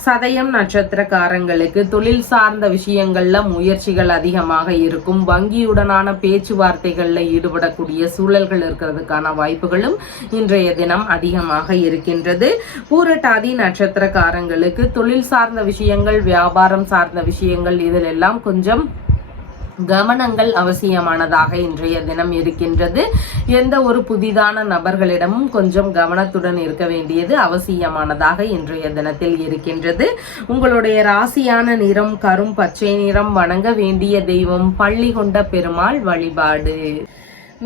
சதயம் நட்சத்திரக்காரங்களுக்கு தொழில் சார்ந்த விஷயங்கள்ல முயற்சிகள் அதிகமாக இருக்கும். வங்கியுடனான பேச்சுவார்த்தைகள்ல ஈடுபடக்கூடிய சூழல்கள் இருக்கிறதுக்கான வாய்ப்புகளும் இன்றைய தினம் அதிகமாக இருக்கின்றது. பூரட்டாதி நட்சத்திரக்காரங்களுக்கு தொழில் சார்ந்த விஷயங்கள், வியாபாரம் சார்ந்த விஷயங்கள் இதிலெல்லாம் கொஞ்சம் கவனங்கள் அவசியமானதாக இன்றைய தினம் இருக்கின்றது. எந்த ஒரு புதிதான நபர்களிடமும் கொஞ்சம் கவனத்துடன் இருக்க வேண்டியது அவசியமானதாக இன்றைய தினத்தில் இருக்கின்றது. உங்களுடைய ராசியான நிறம் கரும் பச்சை நிறம். வணங்க வேண்டிய தெய்வம் பள்ளி கொண்ட பெருமாள் வழிபாடு.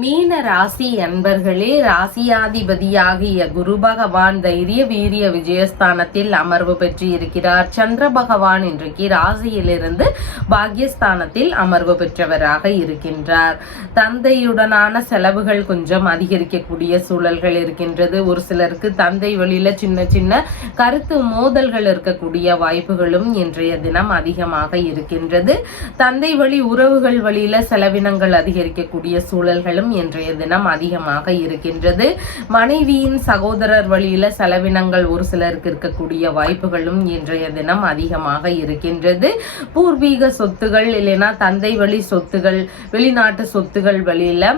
மீன ராசி அன்பர்களே, ராசியாதிபதியாகிய குரு பகவான் தைரிய வீரிய விஜயஸ்தானத்தில் அமர்வு பெற்று இருக்கிறார். சந்திர பகவான் இன்றைக்கு ராசியிலிருந்து பாக்யஸ்தானத்தில் அமர்வு பெற்றவராக இருக்கின்றார். தந்தையுடனான செலவுகள் கொஞ்சம் அதிகரிக்கக்கூடிய சூழல்கள் இருக்கின்றது. ஒரு சிலருக்கு தந்தை வழியில சின்ன சின்ன கருத்து மோதல்கள் இருக்கக்கூடிய வாய்ப்புகளும் இன்றைய தினம் அதிகமாக இருக்கின்றது. தந்தை வழி உறவுகள் வழியில செலவினங்கள் அதிகரிக்கக்கூடிய சூழல்களும் இன்றைய தினம் அதிகமாக இருக்கின்றது. மனைவியின் சகோதரர் வழியில செலவினங்கள் ஒரு சிலருக்கு இருக்கக்கூடிய வாய்ப்புகளும் இன்றைய தினம் அதிகமாக இருக்கின்றது. பூர்வீக சொத்துகள் இல்லைன்னா தந்தை வழி சொத்துகள், வெளிநாட்டு சொத்துகள் வழியில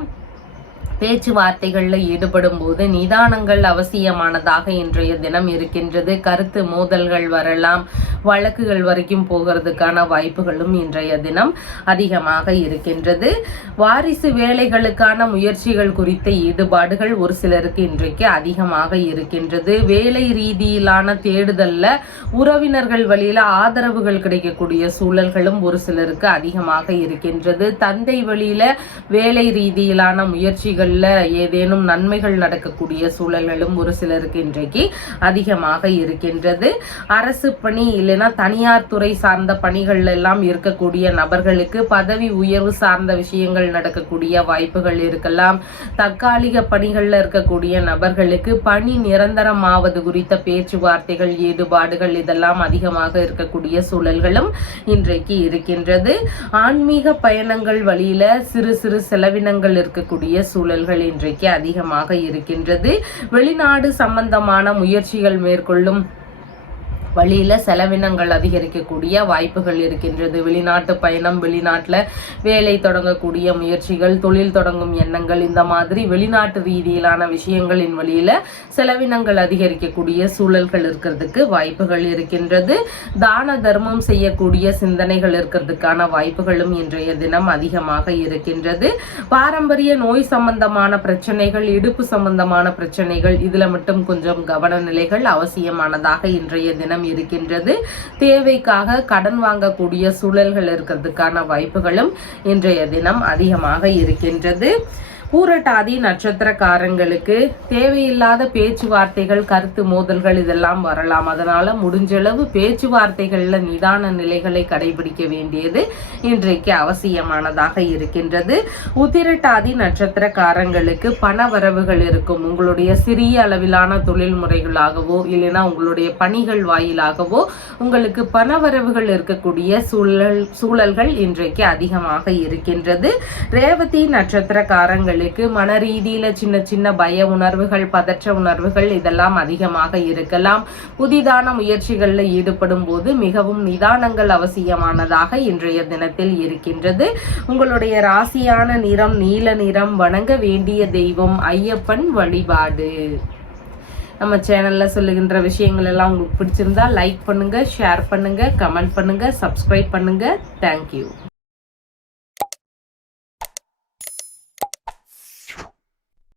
பேச்சுவார்த்தைகளில் ஈடுபடும் போது நிதானங்கள் அவசியமானதாக இன்றைய தினம் இருக்கின்றது. கருத்து மோதல்கள் வரலாம், வழக்குகள் வரைக்கும் போகிறதுக்கான வாய்ப்புகளும் இன்றைய தினம் அதிகமாக இருக்கின்றது. வாரிசு வேலைகளுக்கான முயற்சிகள் குறித்த ஈடுபாடுகள் ஒரு சிலருக்கு இன்றைக்கு அதிகமாக இருக்கின்றது. வேலை ரீதியிலான தேடுதல்ல உறவினர்கள் வழியில ஆதரவுகள் கிடைக்கக்கூடிய சூழல்களும் ஒரு சிலருக்கு அதிகமாக இருக்கின்றது. தந்தை வழியில வேலை ரீதியிலான முயற்சிகள் ஏதேனும் நன்மைகள் நடக்கக்கூடிய சூழல்களும் ஒரு சிலருக்கு இன்றைக்கு அதிகமாக இருக்கின்றது. அரசு பணி இல்லைன்னா தனியார் துறை சார்ந்த பணிகள் எல்லாம் இருக்கக்கூடிய நபர்களுக்கு பதவி உயர்வு சார்ந்த விஷயங்கள் நடக்கக்கூடிய வாய்ப்புகள் இருக்கலாம். தற்காலிக பணிகள்ல இருக்கக்கூடிய நபர்களுக்கு பணி நிரந்தரமாவது குறித்த பேச்சுவார்த்தைகள், ஈடுபாடுகள் இதெல்லாம் அதிகமாக இருக்கக்கூடிய சூழல்களும் இன்றைக்கு இருக்கின்றது. ஆன்மீக பயணங்கள் வழியில சிறு சிறு செலவினங்கள் இருக்கக்கூடிய சூழல் இன்றைக்கு அதிகமாக இருக்கின்றது. வெளிநாடு சம்பந்தமான முயற்சிகள் மேற்கொள்ளும் வழியில செலவினங்கள் அதிகரிக்கக்கூடிய வாய்ப்புகள் இருக்கின்றது. வெளிநாட்டு பயணம், வெளிநாட்டுல வேலை தொடங்கக்கூடிய முயற்சிகள், தொழில் தொடங்கும் எண்ணங்கள், இந்த மாதிரி வெளிநாட்டு ரீதியிலான விஷயங்களின் வழியில செலவினங்கள் அதிகரிக்கக்கூடிய சூழல்கள் இருக்கிறதுக்கு வாய்ப்புகள் இருக்கின்றது. தான தர்மம் செய்யக்கூடிய சிந்தனைகள் இருக்கிறதுக்கான வாய்ப்புகளும் இன்றைய தினம் அதிகமாக இருக்கின்றது. பாரம்பரிய நோய் சம்பந்தமான பிரச்சனைகள், இடுப்பு சம்பந்தமான பிரச்சனைகள் இதுல மட்டும் கொஞ்சம் கவன நிலைகள் அவசியமானதாக இன்றைய தினம் இருக்கின்றது. தேவைக்காக கடன் வாங்கக்கூடிய சூழல்கள் இருக்கிறதுக்கான வாய்ப்புகளும் இன்றைய தினம் அதிகமாக இருக்கின்றது. பூரட்டாதி நட்சத்திரக்காரங்களுக்கு தேவையில்லாத பேச்சுவார்த்தைகள், கருத்து மோதல்கள் இதெல்லாம் வரலாம். அதனால முடிஞ்சளவு பேச்சுவார்த்தைகள்ல நிதான நிலைகளை கடைபிடிக்க வேண்டியது இன்றைக்கு அவசியமானதாக இருக்கின்றது. உத்திரட்டாதி நட்சத்திரக்காரங்களுக்கு பண வரவுகள் இருக்கும். உங்களுடைய சிறிய அளவிலான தொழில் முறைகளாகவோ இல்லைன்னா உங்களுடைய பணிகள் வாயிலாகவோ உங்களுக்கு பண வரவுகள் இருக்கக்கூடிய சூழல்கள் இன்றைக்கு அதிகமாக இருக்கின்றது. ரேவதி நட்சத்திரக்காரங்கள் மன ரீதியில சின்ன சின்ன பய உணர்வுகள், பதற்ற உணர்வுகள் இதெல்லாம் அதிகமாக இருக்கலாம். புதிதான முயற்சிகளில் ஈடுபடும் போது மிகவும் நிதானங்கள் அவசியமானதாக இன்றைய தினத்தில் இருக்கின்றது. உங்களுடைய ராசியான நிறம் நீல நிறம். வணங்க வேண்டிய தெய்வம் ஐயப்பன் வழிபாடு. நம்ம சேனல்ல சொல்லுகின்ற விஷயங்கள் எல்லாம் உங்களுக்கு பிடிச்சிருந்தா லைக் பண்ணுங்க, ஷேர் பண்ணுங்க, கமெண்ட் பண்ணுங்க, சப்ஸ்கிரைப் பண்ணுங்க. தேங்க்யூ.